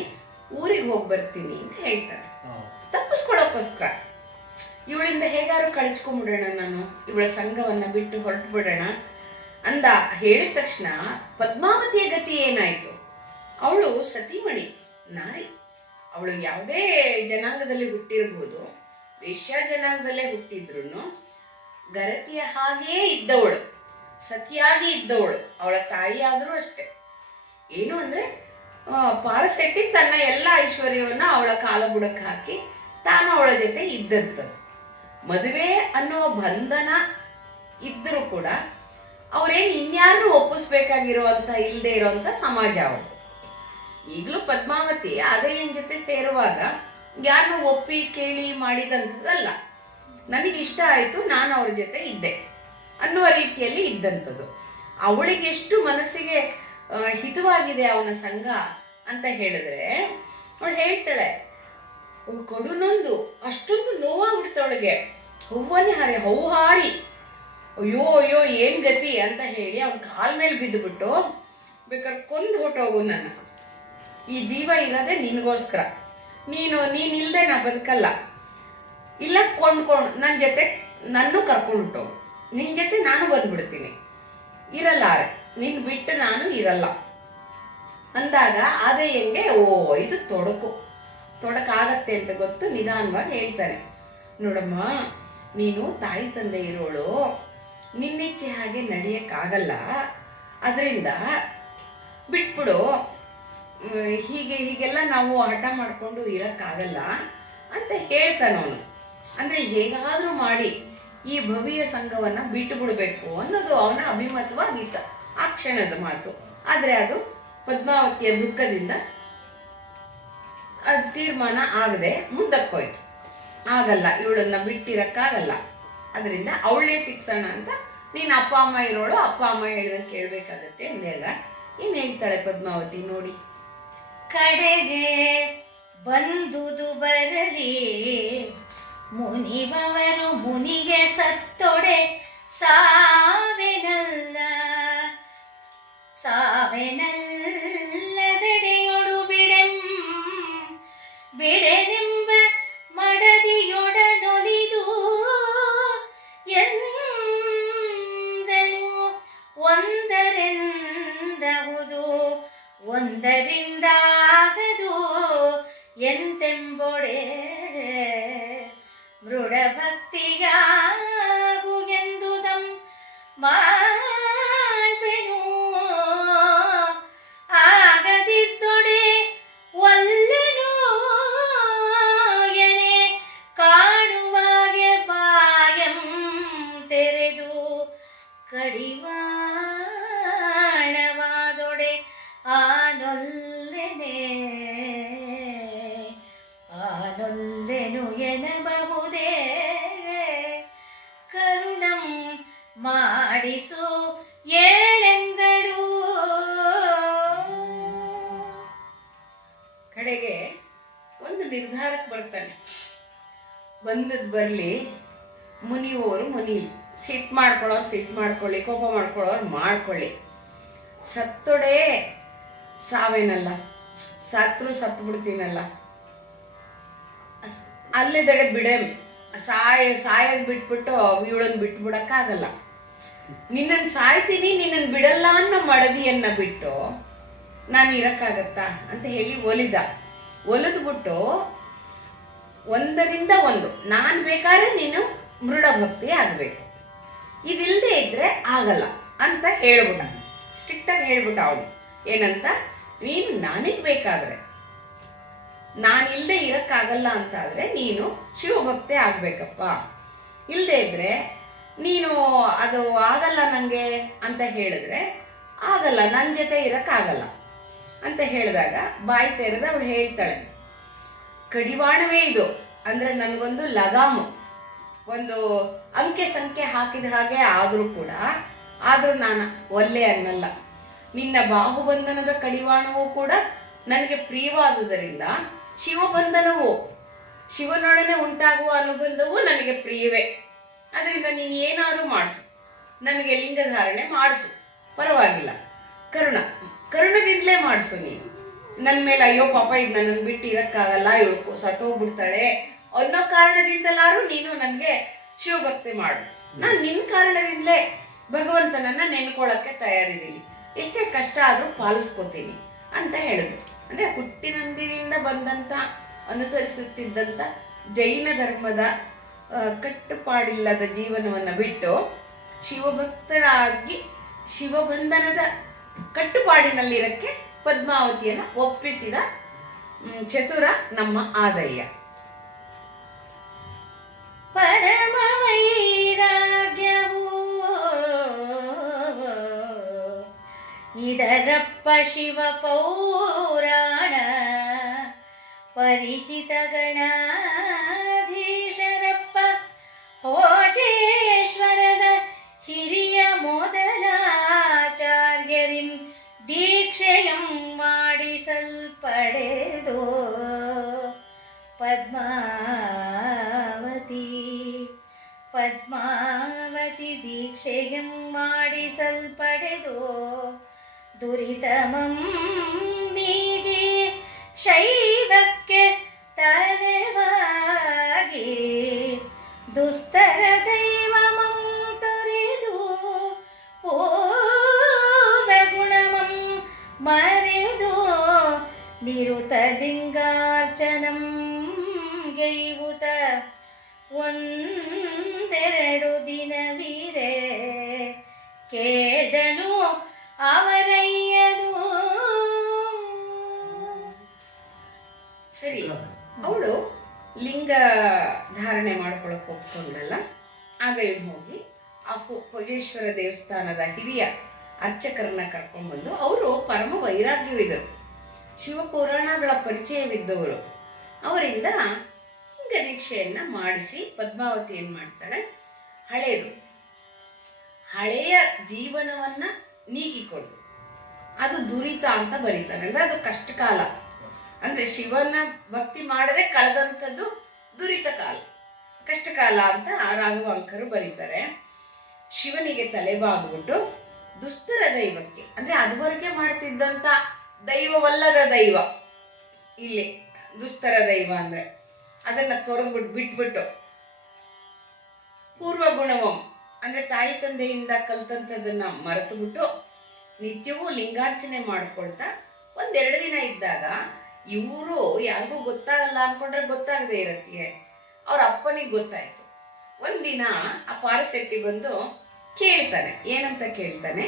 ಊರಿಗೆ ಹೋಗಿ ಬರ್ತೀನಿ ಅಂತ ಹೇಳ್ತಾರೆ. ತಪ್ಪಿಸ್ಕೊಳ್ಳೋಕ್ಕೋಸ್ಕರ ಇವಳಿಂದ ಹೇಗಾರು ಕಳಿಸ್ಕೊಂಡ್ಬಿಡೋಣ, ನಾನು ಇವಳ ಸಂಘವನ್ನು ಬಿಟ್ಟು ಹೊರಟು ಬಿಡೋಣ ಅಂದ. ಹೇಳಿದ ತಕ್ಷಣ ಪದ್ಮಾವತಿಯ ಗತಿ ಏನಾಯಿತು? ಅವಳು ಸತೀಮಣಿ ನಾರಿ. ಅವಳು ಯಾವುದೇ ಜನಾಂಗದಲ್ಲಿ ಹುಟ್ಟಿರಬಹುದು, ವೇಶ್ಯ ಜನಾಂಗದಲ್ಲೇ ಹುಟ್ಟಿದ್ರು ಗರತಿಯ ಹಾಗೇ ಇದ್ದವಳು, ಸತಿಯಾಗಿ ಇದ್ದವಳು. ಅವಳ ತಾಯಿ ಆದರೂ ಅಷ್ಟೆ. ಏನು ಅಂದರೆ ಪಾರಸೆಟ್ಟಿ ತನ್ನ ಎಲ್ಲ ಐಶ್ವರ್ಯವನ್ನು ಅವಳ ಕಾಲ ಬುಡಕ್ಕೆ ಹಾಕಿ ತಾನು ಅವಳ ಜೊತೆ ಇದ್ದಂಥದ್ದು. ಮದುವೆ ಅನ್ನುವ ಬಂಧನ ಇದ್ದರೂ ಕೂಡ ಅವರೇನು ಇನ್ಯಾರನ್ನೂ ಒಪ್ಪಿಸ್ಬೇಕಾಗಿರೋವಂಥ ಇಲ್ಲದೆ ಇರೋವಂಥ ಸಮಾಜ ಅವ್ರದ್ದು. ಈಗಲೂ ಪದ್ಮಾವತಿ ಆದಯ್ಯನ ಜೊತೆ ಸೇರುವಾಗ ಯಾರನ್ನೂ ಒಪ್ಪಿ ಕೇಳಿ ಮಾಡಿದಂಥದ್ದಲ್ಲ. ನನಗಿಷ್ಟ ಆಯಿತು, ನಾನು ಅವ್ರ ಜೊತೆ ಇದ್ದೆ ಅನ್ನುವ ರೀತಿಯಲ್ಲಿ ಇದ್ದಂಥದ್ದು. ಅವಳಿಗೆಷ್ಟು ಮನಸ್ಸಿಗೆ ಹಿತವಾಗಿದೆ ಅವನ ಸಂಘ ಅಂತ ಹೇಳಿದ್ರೆ ಅವಳು ಹೇಳ್ತಾಳೆ, ಕೊಡುನೊಂದು ಅಷ್ಟೊಂದು ನೋವಾಗ್ಬಿಡ್ತವಳಿಗೆ. ಹೂವನ್ನೇ ಹಾರಿ ಅಯ್ಯೋ ಅಯ್ಯೋ ಏನು ಗತಿ ಅಂತ ಹೇಳಿ ಅವನ ಕಾಲ ಮೇಲೆ ಬಿದ್ದುಬಿಟ್ಟು, ಬೇಕಾದ್ರೆ ಕೊಂದು ಹೊಟ್ಟೋಗು, ನನ್ನ ಈ ಜೀವ ಇರೋದೇ ನಿನಗೋಸ್ಕರ, ನೀನಿಲ್ಲದೆ ನಾ ಬದುಕಲ್ಲ, ಇಲ್ಲ ಕೊಂಡ್ಕೊಂಡು ನನ್ನ ಜೊತೆ ನನ್ನೂ ಕರ್ಕೊಂಡು ನಿನ್ನ ಜೊತೆ ನಾನು ಬಂದ್ಬಿಡ್ತೀನಿ, ಇರಲ್ಲಾರೆ, ನಿನ್ನ ಬಿಟ್ಟು ನಾನು ಇರಲ್ಲ ಅಂದಾಗ ಆದಯ್ಯಂಗೆ ಇದು ತೊಡಕಾಗತ್ತೆ ಅಂತ ಗೊತ್ತು. ನಿಧಾನವಾಗಿ ಹೇಳ್ತಾನೆ, ನೋಡಮ್ಮ, ನೀನು ತಾಯಿ ತಂದೆ ಇರೋಳು, ನಿನ್ನಿಚ್ಛೆ ಹಾಗೆ ನಡೆಯೋಕ್ಕಾಗಲ್ಲ, ಅದರಿಂದ ಬಿಟ್ಬಿಡು, ಹೀಗೆಲ್ಲ ನಾವು ಹಠ ಮಾಡಿಕೊಂಡು ಇರೋಕ್ಕಾಗಲ್ಲ ಅಂತ ಹೇಳ್ತಾನವನು. ಅಂದರೆ ಹೇಗಾದರೂ ಮಾಡಿ ಈ ಭವಿಯ ಸಂಘವನ್ನು ಬಿಟ್ಟು ಬಿಡಬೇಕು ಅನ್ನೋದು ಅವನ ಅಭಿಮತವಾಗಿತ್ತ ಆ ಕ್ಷಣದ ಮಾತು. ಆದರೆ ಅದು ಪದ್ಮಾವತಿಯ ದುಃಖದಿಂದ ಅದು ತೀರ್ಮಾನ ಆಗದೆ ಮುಂದಕ್ಕೆ ಹೋಯ್ತು. ಆಗಲ್ಲ, ಇವಳನ್ನು ಬಿಟ್ಟಿರೋಕ್ಕಾಗಲ್ಲ, ಅದರಿಂದ ಅವಳೇ ಸಿಕ್ಸೋಣ ಅಂತ ನೀನು ಅಪ್ಪ ಅಮ್ಮ ಇರೋಳು, ಅಪ್ಪ ಅಮ್ಮ ಹೇಳ್ದಂಗೆ ಕೇಳಬೇಕಾಗತ್ತೆ ಅಂದಾಗ ಏನು ಹೇಳ್ತಾಳೆ ಪದ್ಮಾವತಿ ನೋಡಿ. ಕಡೆಗೆ ಬಂದುದು ಬರಲಿ ಮುನಿವವರು ಮುನಿಗೆ ಸತ್ತೊಡೆ ಸಾವೆನಲ್ಲದೆಡೆಯೊಡು ಬಿಡೆನೆಂಬ ಮಡದಿಯೊಡನೊಲಿದು ಎಂದನು ಒಂದರಿಂದಾಗದು ಎಂತೆಂಬೊಡೆ ಮೃಡಭಕ್ತಿಯಾಗು ಎಂದುದಂ ಮಾಡ್ಬೆನು ಆಗದಿದ್ದೊಡೆ ಒಲ್ಲೆನು ಎನೆ ಕಾಣುವಾಗೆ ಬಾಯಂ ತೆರೆದು ಕಡಿವಾಣವಾದೊಡೆ ಆನೊಲ್ಲೆನು ಎನ್ನಬಹುದೇ ಕರುಣಂ ಮಾಡಿಸು ಏಳೆಂದಳು. ಕಡೆಗೆ ಒಂದು ನಿರ್ಧಾರಕ್ಕೆ ಬರ್ತಾನೆ. ಬಂದದ್ದು ಬರಲಿ, ಮುನಿಯೋರು ಮುನಿಲಿ, ಸಿಟ್ಟು ಮಾಡ್ಕೊಳ್ಳೋರು ಸಿಟ್ಟು ಮಾಡ್ಕೊಳ್ಳಿ, ಕೋಪ ಮಾಡ್ಕೊಳ್ಳೋರು ಮಾಡ್ಕೊಳ್ಳಿ, ಸತ್ತೊಡೆ ಸಾವೇನಲ್ಲ, ಸತ್ರು ಸತ್ತು ಬಿಡ್ತೀನಲ್ಲ, ಅಲ್ಲಿದಡೆ ಬಿಡೆ ಸಾಯೋದು ಬಿಟ್ಬಿಟ್ಟು ಇವಳನ್ನು ಬಿಟ್ಬಿಡಕ್ಕಾಗಲ್ಲ, ನಿನ್ನನ್ನು ಸಾಯ್ತೀನಿ ನಿನ್ನನ್ನು ಬಿಡಲ್ಲ ಅನ್ನೋ ಮಡದಿಯನ್ನು ಬಿಟ್ಟು ನಾನು ಇರೋಕ್ಕಾಗತ್ತಾ ಅಂತ ಹೇಳಿ ಒಲಿದ್ಬಿಟ್ಟು ಒಂದರಿಂದ ಒಂದು ನಾನು ಬೇಕಾದ್ರೆ ನೀನು ಮೃಡ ಭಕ್ತಿ ಆಗಬೇಕು, ಇದಿಲ್ಲದೆ ಇದ್ದರೆ ಆಗಲ್ಲ ಅಂತ ಹೇಳ್ಬಿಟ್ಟ. ಸ್ಟ್ರಿಕ್ಟಾಗಿ ಹೇಳ್ಬಿಟ್ಟ ಅವನು. ಏನಂತ, ನೀನು ನನಗೆ ಬೇಕಾದರೆ, ನಾನಿಲ್ಲದೆ ಇರೋಕ್ಕಾಗಲ್ಲ ಅಂತಾದರೆ ನೀನು ಶಿವಭಕ್ತಿ ಆಗಬೇಕಪ್ಪ, ಇಲ್ಲದೆ ಇದ್ದರೆ ನೀನು ಅದು ಆಗಲ್ಲ ನನಗೆ ಅಂತ ಹೇಳಿದ್ರೆ ಆಗಲ್ಲ, ನನ್ನ ಜೊತೆ ಇರೋಕ್ಕಾಗಲ್ಲ ಅಂತ ಹೇಳಿದಾಗ ಬಾಯಿ ತೆರೆದು ಅವಳು ಹೇಳ್ತಾಳೆ, ಕಡಿವಾಣವೇ ಇದು ಅಂದರೆ ನನಗೊಂದು ಲಗಾಮು, ಒಂದು ಅಂಕೆ ಸಂಖ್ಯೆ ಹಾಕಿದ ಹಾಗೆ ಆದರೂ ನಾನು ಒಲ್ಲೆ ಅನ್ನಲ್ಲ, ನಿನ್ನ ಬಾಹುಬಂಧನದ ಕಡಿವಾಣವೂ ಕೂಡ ನನಗೆ ಪ್ರಿಯವಾದುದರಿಂದ ಶಿವಬಂಧನವು, ಶಿವನೊಡನೆ ಉಂಟಾಗುವ ಅನುಬಂಧವು ನನಗೆ ಪ್ರಿಯವೇ, ಅದರಿಂದ ನೀನು ಏನಾದರೂ ಮಾಡಿಸು, ನನಗೆ ಲಿಂಗಧಾರಣೆ ಮಾಡಿಸು, ಪರವಾಗಿಲ್ಲ, ಕರುಣದಿಂದಲೇ ಮಾಡಿಸು, ನೀನು ನನ್ನ ಮೇಲೆ ಅಯ್ಯೋ ಪಾಪ ಇದು ನನ್ನನ್ನು ಬಿಟ್ಟು ಇರೋಕ್ಕಾಗಲ್ಲ, ಇವಳು ಸತ್ತೋಗ್ಬಿಡ್ತಾಳೆ ಅನ್ನೋ ಕಾರಣದಿಂದಲಾದ್ರೂ ನೀನು ನನಗೆ ಶಿವಭಕ್ತಿ ಮಾಡು, ನಾನು ನಿನ್ನ ಕಾರಣದಿಂದಲೇ ಭಗವಂತನನ್ನು ನೆನ್ಕೊಳ್ಳೋಕ್ಕೆ ತಯಾರಿದ್ದೀನಿ, ಎಷ್ಟೇ ಕಷ್ಟ ಆದರೂ ಪಾಲಿಸ್ಕೋತೀನಿ ಅಂತ ಹೇಳಿದ್ರು. ಅಂದರೆ ಹುಟ್ಟಿನಂದಿನಿಂದ ಬಂದಂಥ ಅನುಸರಿಸುತ್ತಿದ್ದಂಥ ಜೈನ ಧರ್ಮದ ಕಟ್ಟುಪಾಡಿಲ್ಲದ ಜೀವನವನ್ನು ಬಿಟ್ಟು ಶಿವಭಕ್ತರಾಗಿ ಶಿವಬಂಧನದ ಕಟ್ಟುಪಾಡಿನಲ್ಲಿರೋಕ್ಕೆ ಪದ್ಮಾವತಿಯನ್ನು ಒಪ್ಪಿಸಿದ ಚತುರ ನಮ್ಮ ಆದಯ್ಯ. ಪರಮ ವೈರಾಗ್ಯವು ಇದರಪ್ಪ ಶಿವ ಪೌರಾಣ ಪರಿಚಿತ ಗಣಾಧೀಶರಪ್ಪ ಹೋಜೇಶ್ವರದ ಹಿರಿಯ ಮೊದಲಾಚಾರ್ಯರಿಂ ದೀಕ್ಷೆಯಂ ಮಾಡಿಸಲ್ಪಡೆದೋ ಪದ್ಮಾವತಿ ದೀಕ್ಷೆಯಂ ಮಾಡಿಸಲ್ಪಡೆದೋ ದುರಿತಮಂ ನೀಗಿ ಶೈವಕ್ಕೆ ತಲೆವಾಗಿ ದುಸ್ತರ ದೈವಮಂ ತೊರೆದು ಪೂರ್ವಗುಣಮಂ ಮರೆದು ನಿರುತಲಿಂಗಾರ್ಚನಂ ಗೈವುತ ಒಂದೆರಡು ದಿನವಿರೆ ಕೇಳ್ದನು ಅವರಯ್ಯನು. ಸರಿ, ಅವಳು ಲಿಂಗ ಧಾರಣೆ ಮಾಡ್ಕೊಳಕ್ಕೆ ಒಪ್ಕೊಂಡಲ್ಲ. ಆಗ ಇವನು ಹೋಗಿ ಆ ಭೋಜೇಶ್ವರ ದೇವಸ್ಥಾನದ ಹಿರಿಯ ಅರ್ಚಕರನ್ನ ಕರ್ಕೊಂಡ್ಬಂದು, ಅವರು ಪರಮ ವೈರಾಗ್ಯವಿದ್ದರು, ಶಿವಪುರಾಣಗಳ ಪರಿಚಯವಿದ್ದವರು, ಅವರಿಂದ ಲಿಂಗ ದೀಕ್ಷೆಯನ್ನು ಮಾಡಿಸಿ ಪದ್ಮಾವತಿ ಏನು ಮಾಡ್ತಾಳೆ, ಹಳೆಯ ಜೀವನವನ್ನು ನೀಗಿಕೊಂಡು, ಅದು ದುರಿತ ಅಂತ ಬರೀತಾನೆ. ಅಂದರೆ ಅದು ಕಷ್ಟಕಾಲ, ಅಂದರೆ ಶಿವನ ಭಕ್ತಿ ಮಾಡದೆ ಕಳೆದಂಥದ್ದು ದುರಿತ ಕಾಲ, ಕಷ್ಟಕಾಲ ಅಂತ ರಾಘವಾಂಕರು ಬರೀತಾರೆ. ಶಿವನಿಗೆ ತಲೆಬಾಗ್ಬಿಟ್ಟು ದುಸ್ತರ ದೈವಕ್ಕೆ, ಅಂದರೆ ಅದುವರೆಗೆ ಮಾಡ್ತಿದ್ದಂಥ ದೈವವಲ್ಲದ ದೈವ, ಇಲ್ಲಿ ದುಸ್ತರ ದೈವ ಅಂದರೆ ಅದನ್ನು ಬಿಟ್ಬಿಟ್ಟು ಪೂರ್ವಗುಣವಂ ಅಂದರೆ ತಾಯಿ ತಂದೆಯಿಂದ ಕಲ್ತಂಥದ್ದನ್ನು ಮರೆತುಬಿಟ್ಟು ನಿತ್ಯವೂ ಲಿಂಗಾರ್ಚನೆ ಮಾಡ್ಕೊಳ್ತಾ ಒಂದೆರಡು ದಿನ ಇದ್ದಾಗ ಇವರು ಯಾರಿಗೂ ಗೊತ್ತಾಗಲ್ಲ ಅಂದ್ಕೊಂಡ್ರೆ ಗೊತ್ತಾಗದೇ ಇರತ್ತೆ, ಅವ್ರ ಅಪ್ಪನಿಗೆ ಗೊತ್ತಾಯಿತು. ಒಂದಿನ ಆ ಪಾರಸೆಟ್ಟಿ ಬಂದು ಕೇಳ್ತಾನೆ, ಏನಂತ ಕೇಳ್ತಾನೆ,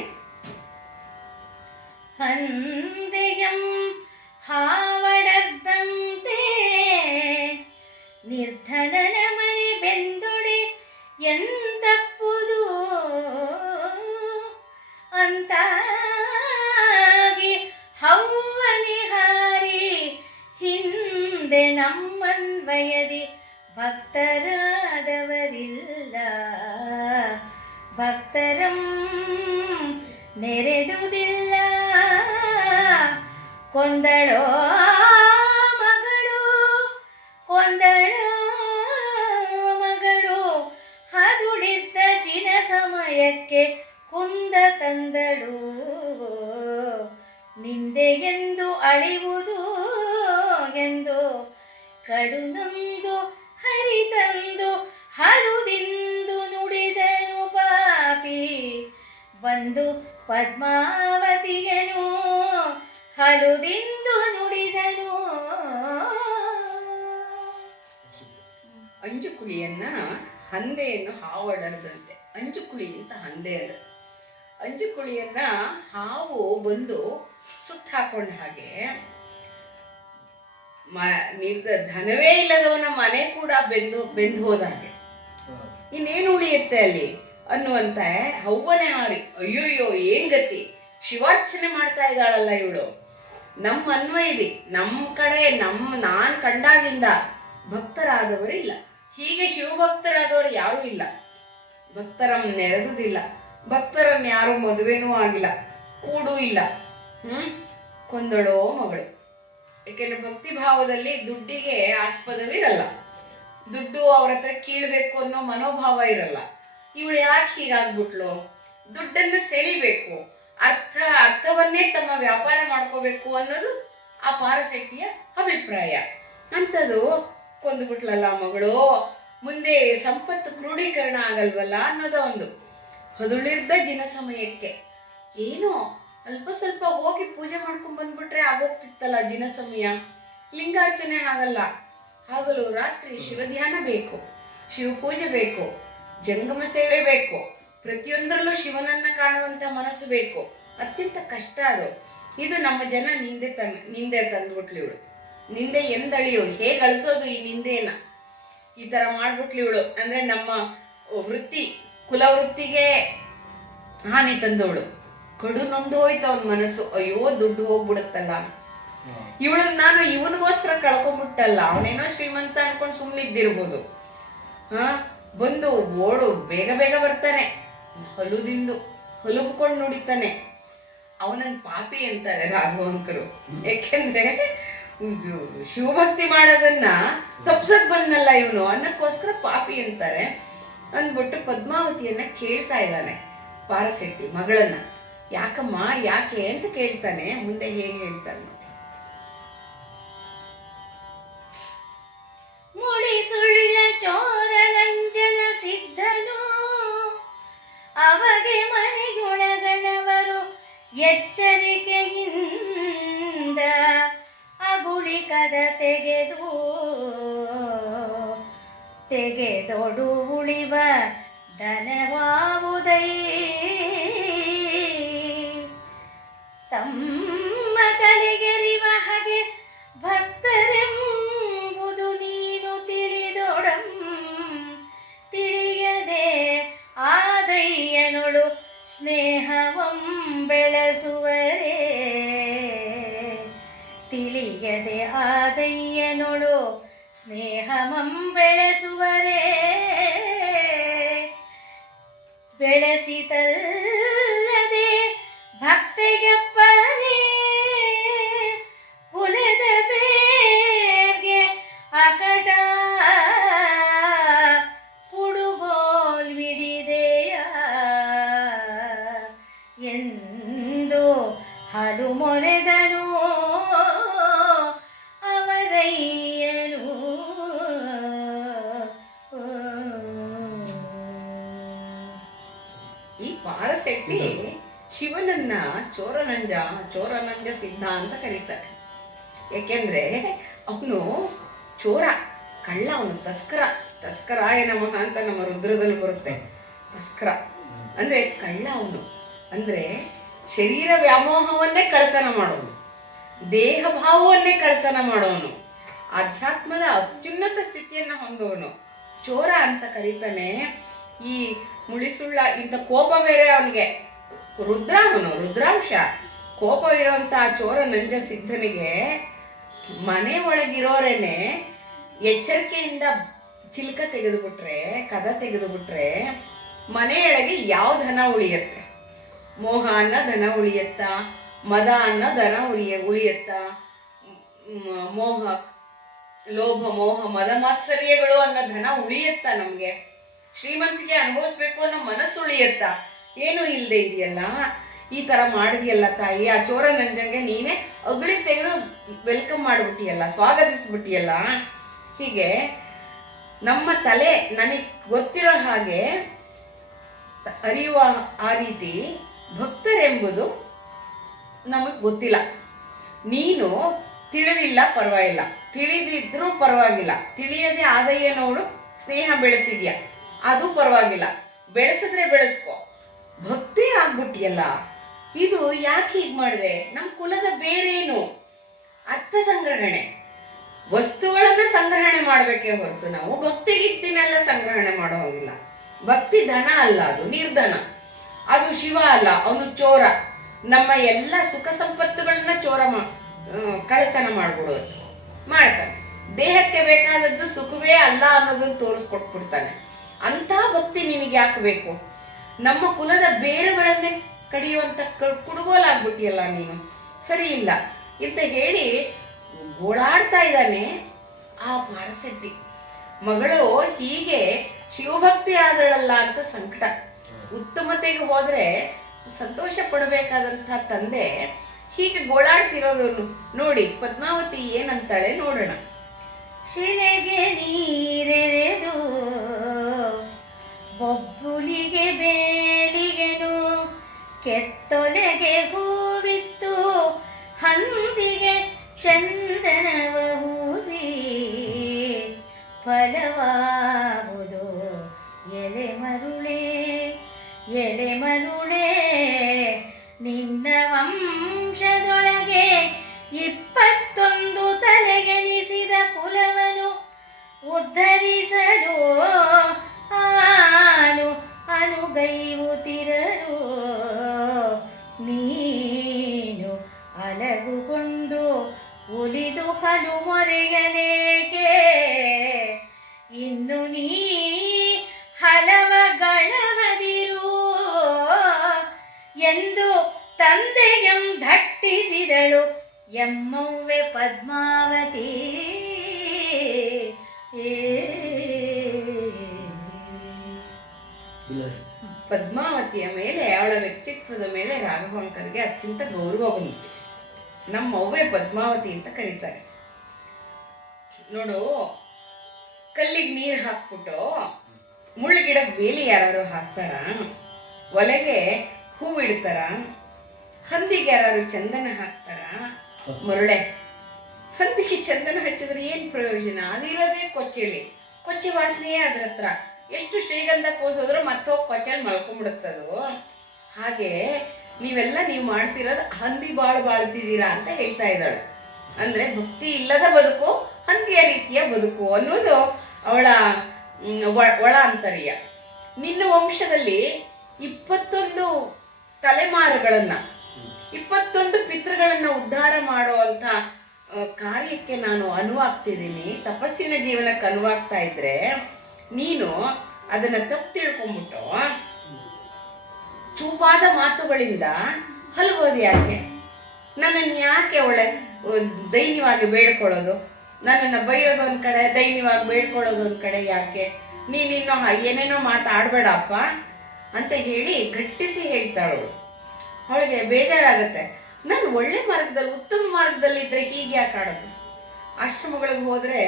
ಹಂದೆಯಂ ಹಾವಡದಂತೆ ನಿರ್ಧನನ ಮನೆ ಬೆಂದೊಡೆ ಎಂದಪ್ಪುದು ಅಂತಾಗಿ ಹವ್ವನಿ ಹಾರಿ ಹಿಂದೆ ನಮ್ಮನ್ವಯದಿ ಭಕ್ತರಾದವರಿಲ್ಲ, ಭಕ್ತರಂ ನೆರೆದುದಿಲ್ಲ, ಕೊಂದಳೋ ಮಗಳು ಕಡುನೊಂದು ಹರಿತಂದು ಹರುದಿಂದು ನುಡಿದನು ಪಾಪಿ ಬಂದು ಪದ್ಮಾವತಿಯನು ಹಲುದಿಂದು ನುಡಿದನು. ಅಂಜುಕುಳಿಯನ್ನ ಹಂದೆಯನ್ನು ಹಾವಡರದಂತೆ. ಅಂಜುಕುಳಿ ಅಂತ ಹಂದೆ ಅಲ್ಲ. ಅಂಜುಕುಳಿಯನ್ನ ಹಾವು ಬಂದು ಸುತ್ತ ಹಾಕೊಂಡ ಹಾಗೆ ಧನವೇ ಇಲ್ಲದವನ ಮನೆ ಕೂಡ ಬೆಂದು ಹೋದ ಹಾಗೆ ಇನ್ನೇನು ಉಳಿಯುತ್ತೆ ಅಲ್ಲಿ ಅನ್ನುವಂತ ಹವ್ವನೆ ಹಾರಿ ಅಯ್ಯೋಯ್ಯೋ ಏನ್ ಗತಿ, ಶಿವಾರ್ಚನೆ ಮಾಡ್ತಾ ಇದ್ದಾಳಲ್ಲ ಇವಳು. ನಮ್ಮ ಅನ್ವಯಿರಿ ನಮ್ಮ ಕಡೆ ನಾನ್ ಕಂಡಾಗಿಂದ ಭಕ್ತರಾದವರು ಇಲ್ಲ. ಹೀಗೆ ಶಿವಭಕ್ತರಾದವರು ಯಾರೂ ಇಲ್ಲ. ಭಕ್ತರನ್ನು ನೆರೆದುದಿಲ್ಲ, ಭಕ್ತರನ್ನು ಯಾರು ಮದುವೆನೂ ಆಗಿಲ್ಲ, ಕೂಡೂ ಇಲ್ಲ. ಕೊಂದಳೋ ಮಗಳು. ಯಾಕೆಂದ್ರೆ ಭಕ್ತಿ ಭಾವದಲ್ಲಿ ದುಡ್ಡಿಗೆ ಆಸ್ಪದವಿರಲ್ಲ, ದುಡ್ಡು ಅವ್ರ ಹತ್ರ ಕೀಳ್ಬೇಕು ಅನ್ನೋ ಮನೋಭಾವ ಇರಲ್ಲ. ಇವಳು ಯಾಕೆ ಹೀಗಾಗ್ಬಿಟ್ಲು? ದುಡ್ಡನ್ನು ಸೆಳಿಬೇಕು, ಅರ್ಥವನ್ನೇ ತಮ್ಮ ವ್ಯಾಪಾರ ಮಾಡ್ಕೋಬೇಕು ಅನ್ನೋದು ಆ ಪಾರಸೆಟ್ಟಿಯ ಅಭಿಪ್ರಾಯ. ಅಂಥದ್ದು ಕೊಂದುಬಿಟ್ಲಲ್ಲ ಮಗಳು. ಮುಂದೆ ಸಂಪತ್ತು ಕ್ರೋಢೀಕರಣ ಆಗಲ್ವಲ್ಲ ಅನ್ನೋದ ಒಂದು ಹದುಳಿರ್ದ ದಿನ ಸಮಯಕ್ಕೆ ಏನೋ ಅಲ್ಪ ಸ್ವಲ್ಪ ಹೋಗಿ ಪೂಜೆ ಮಾಡ್ಕೊಂಡ್ ಬಂದ್ಬಿಟ್ರೆ ಆಗೋಗ್ತಿತ್ತಲ್ಲ ದಿನ ಸಮಯ. ಲಿಂಗಾರ್ಚನೆ ಆಗಲ್ಲ, ಆಗಲು ರಾತ್ರಿ ಶಿವಧ್ಯಾನ ಬೇಕು, ಶಿವ ಪೂಜೆ ಬೇಕು, ಜಂಗಮ ಸೇವೆ ಬೇಕು, ಪ್ರತಿಯೊಂದರಲ್ಲೂ ಶಿವನನ್ನ ಕಾಣುವಂತ ಮನಸ್ಸು ಬೇಕು. ಅತ್ಯಂತ ಕಷ್ಟ ಅದು. ಇದು ನಮ್ಮ ಜನ ನಿಂದೆ ತಂದ್ಬಿಟ್ಲಿ ಇವಳು. ನಿಂದೆ ಎಂದಳಿಯೋ, ಹೇಗೆ ಅಳಿಸೋದು ಈ ನಿಂದೆನ? ಈ ತರ ಮಾಡ್ಬಿಟ್ಲಿ ಇವಳು. ಅಂದ್ರೆ ನಮ್ಮ ವೃತ್ತಿ ಕುಲವೃತ್ತಿಗೆ ಹಾನಿ ತಂದವಳು. ಕಡು ನೊಂದು ಹೋಯ್ತು ಅವನ ಮನಸ್ಸು. ಅಯ್ಯೋ ದುಡ್ಡು ಹೋಗ್ಬಿಡುತ್ತಲ್ಲ, ನಾನು ಇವನಿಗೋಸ್ಕರ ಕಳ್ಕೊಂಡ್ಬಿಟ್ಟಲ್ಲ. ಅವನೇನೋ ಶ್ರೀಮಂತ ಅನ್ಕೊಂಡು ಸುಮ್ಮನಿದ್ದಿರ್ಬೋದು. ಬಂದು ಓಡು ಬೇಗ ಬೇಗ ಬರ್ತಾನೆ, ಹಲುಬ್ಕೊಂಡು ನುಡಿತಾನೆ. ಅವನನ್ನ ಪಾಪಿ ಅಂತಾರೆ ರಾಘವಂಕರು. ಯಾಕೆಂದ್ರೆ ಶಿವಭಕ್ತಿ ಮಾಡೋದನ್ನ ತಪ್ಸಕ್ ಬಂದಲ್ಲ ಇವನು ಅನ್ನಕ್ಕೋಸ್ಕರ ಪಾಪಿ ಅಂತಾರೆ. ಅಂದ್ಬಿಟ್ಟು ಪದ್ಮಾವತಿಯನ್ನ ಕೇಳ್ತಾ ಇದ್ದಾನೆ ಪಾರಸೆಟ್ಟಿ ಮಗಳನ್ನ. ಯಾಕಮ್ಮ ಯಾಕೆ ಅಂತ ಕೇಳ್ತಾನೆ. ಮುಂದೆ ಹೇಗೆ ಹೇಳ್ತಾನೆ ನೋಡಿ. ಮುಳಿಸುಳ್ಳ ಚೋರರಂಜನ ಸಿದ್ಧನು ಅವಗೆ ಮನೆಯೊಳಗಣವರು ಎಚ್ಚರಿಕೆಯಿಂದ ಅಗುಳಿಕದ ತೆಗೆದೊಡು ಉಳಿವ ಧನವಾವುದೈ ತಮ್ಮ ತಲೆಗೆರಿವ ಹಾಗೆ ಭಕ್ತರೆಂಬುದು ನೀನು ತಿಳಿಯದೆ ಆದಯ್ಯನೊಳು ಸ್ನೇಹವಂ ಬೆಳೆಸುವರೇ. ತಿಳಿಯದೆ ಆದಯ್ಯನೊಳು ಸ್ನೇಹವಂ ಬೆಳೆಸುವರೇ. ಬೆಳೆಸಿತಲ್ಲದೆ ಭಕ್ತಿಗೆಪ್ಪನೇ ಕುಲದ ಬೇರ್ಗೆ ಅಕಟ ಹುಡುಗೋಲ್ವಿಡಿದೆಯ ಎಂದು ಹಲು ಮೊರೆದನು ಅವರಯ್ಯನು. ಈ ಪಾರಸೆಟ್ಟಿ ಶಿವನನ್ನ ಚೋರನಂಜ ಸಿದ್ಧ ಅಂತ ಕರೀತಾರೆ. ಯಾಕೆಂದ್ರೆ ಅವನು ಚೋರ, ಕಳ್ಳ, ಅವನು ತಸ್ಕರಾಯ ನಮಃ ಅಂತ ನಮ್ಮ ರುದ್ರದಲ್ಲಿ ಬರುತ್ತೆ. ತಸ್ಕರ ಅಂದ್ರೆ ಕಳ್ಳ. ಅವನು ಅಂದ್ರೆ ಶರೀರ ವ್ಯಾಮೋಹವನ್ನೇ ಕಳ್ತನ ಮಾಡೋನು, ದೇಹ ಭಾವವನ್ನೇ ಕಳ್ತನ ಮಾಡೋನು, ಆಧ್ಯಾತ್ಮದ ಅತ್ಯುನ್ನತ ಸ್ಥಿತಿಯನ್ನ ಹೊಂದುವನು ಚೋರ ಅಂತ ಕರೀತಾನೆ. ಈ ಮುಳಿಸುಳ್ಳ ಇಂಥ ಕೋಪ ಬೇರೆ ಅವನಿಗೆ. ರುದ್ರಾಂಶ ಕೋಪ ಇರೋಂಥ ಚೋರ ನಂಜ ಸಿದ್ಧನಿಗೆ ಮನೆ ಒಳಗಿರೋರೇನೆ ಎಚ್ಚರಿಕೆಯಿಂದ ಚಿಲ್ಕ ತೆಗೆದುಬಿಟ್ರೆ, ಕದ ತೆಗೆದುಬಿಟ್ರೆ ಮನೆಯೊಳಗೆ ಯಾವ ಧನ ಉಳಿಯತ್ತೆ? ಮೋಹ ಅನ್ನೋ ಧನ ಉಳಿಯತ್ತ, ಮದ ಅನ್ನೋ ಧನ ಉಳಿಯತ್ತ, ಲೋಭ ಮೋಹ ಮದ ಮಾತ್ಸರ್ಯಗಳು ಅನ್ನೋ ಧನ ಉಳಿಯತ್ತ? ನಮ್ಗೆ ಶ್ರೀಮಂತಿಗೆ ಅನುಭವಿಸ್ಬೇಕು ಅನ್ನೋ ಮನಸ್ಸು ಉಳಿಯತ್ತ? ಏನೂ ಇಲ್ಲದೆ ಇದೆಯಲ್ಲ. ಈ ತರ ಮಾಡಿದೆಯಲ್ಲ ತಾಯಿ, ಆ ಚೋರ ನಂಜಂಗೆ ನೀನೇ ಅಗಳಿ ತೆಗೆದು ವೆಲ್ಕಮ್ ಮಾಡ್ಬಿಟ್ಟಿಯಲ್ಲ, ಸ್ವಾಗತಿಸ್ಬಿಟ್ಟಿಯಲ್ಲ. ಹೀಗೆ ನಮ್ಮ ತಲೆ ನನಗೆ ಗೊತ್ತಿರೋ ಹಾಗೆ ಅರಿಯುವ ಆ ರೀತಿ ಭಕ್ತರೆಂಬುದು ನಮಗೆ ಗೊತ್ತಿಲ್ಲ. ನೀನು ತಿಳಿದಿಲ್ಲ ಪರವಾಗಿಲ್ಲ, ತಿಳಿದಿದ್ರೂ ಪರವಾಗಿಲ್ಲ, ತಿಳಿಯದೆ ಆದಯ್ಯ ನೋಡು ಸ್ನೇಹ ಬೆಳೆಸಿದ್ಯಾ ಅದು ಪರವಾಗಿಲ್ಲ, ಬೆಳೆಸಿದ್ರೆ ಬೆಳೆಸ್ಕೊ. ಭಕ್ತಿ ಆಗ್ಬಿಟ್ಟಿಯಲ್ಲ, ಇದು ಯಾಕೆ ಹೀಗೆ ಮಾಡಿದೆ? ನಮ್ಮ ಕುಲದ ಬೇರೇನು? ಅರ್ಥ ಸಂಗ್ರಹಣೆ, ವಸ್ತುಗಳನ್ನ ಸಂಗ್ರಹಣೆ ಮಾಡಬೇಕೇ ಹೊರತು ನಾವು ಭಕ್ತಿಗಿತ್ತಿನೆಲ್ಲ ಸಂಗ್ರಹಣೆ ಮಾಡೋ ಹಾಗಿಲ್ಲ. ಭಕ್ತಿ ಧನ ಅಲ್ಲ, ಅದು ನಿರ್ಧನ. ಅದು ಶಿವ ಅಲ್ಲ, ಅವನು ಚೋರ. ನಮ್ಮ ಎಲ್ಲ ಸುಖ ಸಂಪತ್ತುಗಳನ್ನ ಕಳ್ಳತನ ಮಾಡ್ಬಿಡೋದು ಮಾಡ್ತಾನೆ. ದೇಹಕ್ಕೆ ಬೇಕಾದದ್ದು ಸುಖವೇ ಅಲ್ಲ ಅನ್ನೋದನ್ನು ತೋರಿಸ್ಕೊಟ್ಬಿಡ್ತಾನೆ. ಅಂಥ ಭಕ್ತಿ ನಿನಗೆ ಯಾಕೆ ಬೇಕು? ನಮ್ಮ ಕುಲದ ಬೇರುಗಳನ್ನೇ ಕಡಿಯುವಂಥ ಕುಡುಗೋಲಾಗ್ಬಿಟ್ಟಿಯಲ್ಲ ನೀನು, ಸರಿ ಇಲ್ಲ ಅಂತ ಹೇಳಿ ಗೋಳಾಡ್ತಾ ಇದ್ದಾನೆ ಆ ಪಾರಸೆಟ್ಟಿ. ಮಗಳು ಹೀಗೆ ಶಿವಭಕ್ತಿ ಆದಳಲ್ಲ ಅಂತ ಸಂಕಟ. ಉತ್ತಮತೆಗೆ ಹೋದ್ರೆ ಸಂತೋಷ ಪಡಬೇಕಾದಂಥ ತಂದೆ ಹೀಗೆ ಗೋಳಾಡ್ತಿರೋದನ್ನು ನೋಡಿ ಪದ್ಮಾವತಿ ಏನಂತಾಳೆ ನೋಡೋಣ. ಶಿಲೆಗೆ ನೀರೆರೆದು ಬೊಬ್ಬುಲಿಗೆ ಬೇಲಿಗೆನು ಕೆತ್ತೊಲೆಗೆ ಹೂವಿತ್ತು ಹಂದಿಗೆ ಚಂದನವ ಹೂಸಿ ಫಲವಾಗುವುದು ಎಲೆ ಮರುಳೇ ಎಲೆ ಮರುಳೇ ನಿನ್ನ ವಂಶದೊಳಗೆ 21 ತಲೆಗೆನಿಸಿದ ಕುಲವನು ಉದ್ಧರಿಸಲು ಆನು ಅನುಗೈವುತ್ತಿರಲು ನೀನು ಅಲಗುಕೊಂಡು ಉಲಿದು ಹಲು ಮೊರೆಯಲೇಕೆ ಇನ್ನು ನೀ ಹಲವಗಳವದಿರು ಎಂದು ತಂದೆಯಂ ಧಟ್ಟಿಸಿದಳು ಎಮ್ಮವ್ವೆ ಪದ್ಮಾವತಿ. ಪದ್ಮಾವತಿಯ ಮೇಲೆ, ಅವಳ ವ್ಯಕ್ತಿತ್ವದ ಮೇಲೆ ರಾಘವಾಂಕರ್ಗೆ ಅತ್ಯಂತ ಗೌರವ ಬಂದಿದೆ. ನಮ್ಮವ್ವೆ ಪದ್ಮಾವತಿ ಅಂತ ಕರೀತಾರೆ. ನೋಡು, ಕಲ್ಲಿಗೆ ನೀರು ಹಾಕ್ಬಿಟ್ಟು ಮುಳ್ಳುಗಿಡದ ಬೇಲಿ ಯಾರು ಹಾಕ್ತಾರ? ಒಲೆಗೆ ಹೂವಿಡ್ತಾರ? ಹಂದಿಗೆ ಯಾರು ಚಂದನ ಹಾಕ್ತಾರ? ಮರುಳೆ, ಹಂದಿಗೆ ಚಂದನ ಹಚ್ಚಿದ್ರೆ ಏನು ಪ್ರಯೋಜನ? ಅದಿರೋದೇ ಕೊಚ್ಚೆಲಿ, ಕೊಚ್ಚೆ ವಾಸನೆಯೇ ಅದ್ರ ಹತ್ರ. ಎಷ್ಟು ಶ್ರೀಗಂಧ ಕೋಸಿದ್ರು ಮತ್ತೋಗಿ ಕೊಚ್ಚೆಲಿ ಮಲ್ಕೊಂಡ್ಬಿಡುತ್ತದು. ಹಾಗೆ ನೀವು ಮಾಡ್ತಿರೋದು ಹಂದಿ ಬಾಳ್ತಿದ್ದೀರಾ ಅಂತ ಹೇಳ್ತಾ ಇದ್ದಾಳೆ. ಅಂದರೆ ಭಕ್ತಿ ಇಲ್ಲದ ಬದುಕು ಹಂದಿಯ ರೀತಿಯ ಬದುಕು ಅನ್ನೋದು ಅವಳ ಒಳ ಅಂತರ್ಯ. ನಿನ್ನ ವಂಶದಲ್ಲಿ 21 ತಲೆಮಾರುಗಳನ್ನು, 21 ಪಿತೃಗಳನ್ನು ಉದ್ಧಾರ ಮಾಡುವಂಥ ಕಾರ್ಯಕ್ಕೆ ನಾನು ಅನುವಾಗ್ತಿದ್ದೀನಿ. ತಪಸ್ಸಿನ ಜೀವನಕ್ಕೆ ಅನುವಾಗ್ತಾ ಇದ್ರೆ ನೀನು ಅದನ್ನು ತಪ್ಪು ತಿಳ್ಕೊಂಬಿಟ್ಟು ಚೂಪಾದ ಮಾತುಗಳಿಂದ ಹಲಬೋದು ಯಾಕೆ? ನನ್ನನ್ನು ಯಾಕೆ ಒಳ್ಳೆ ದೈನ್ಯವಾಗಿ ಬೇಡ್ಕೊಳ್ಳೋದು? ನನ್ನನ್ನು ಬೈಯೋದು ಒಂದು ಕಡೆ, ದೈನ್ಯವಾಗಿ ಬೇಡ್ಕೊಳ್ಳೋದು ಒಂದು ಕಡೆ ಯಾಕೆ? ನೀನಿನ್ನೂ ಏನೇನೋ ಮಾತಾಡಬೇಡಪ್ಪ ಅಂತ ಹೇಳಿ ಗಟ್ಟಿಸಿ ಹೇಳ್ತಾಳವಳು. ಅವಳಿಗೆ ಬೇಜಾರಾಗುತ್ತೆ. ನಾನು ಒಳ್ಳೆ ಮಾರ್ಗದಲ್ಲಿ, ಉತ್ತಮ ಮಾರ್ಗದಲ್ಲಿ ಇದ್ದರೆ ಹೀಗೆ ಯಾಕೆ ಆಡೋದು? ಆಶ್ರಮಗಳಿಗೆ ಹೋದರೆ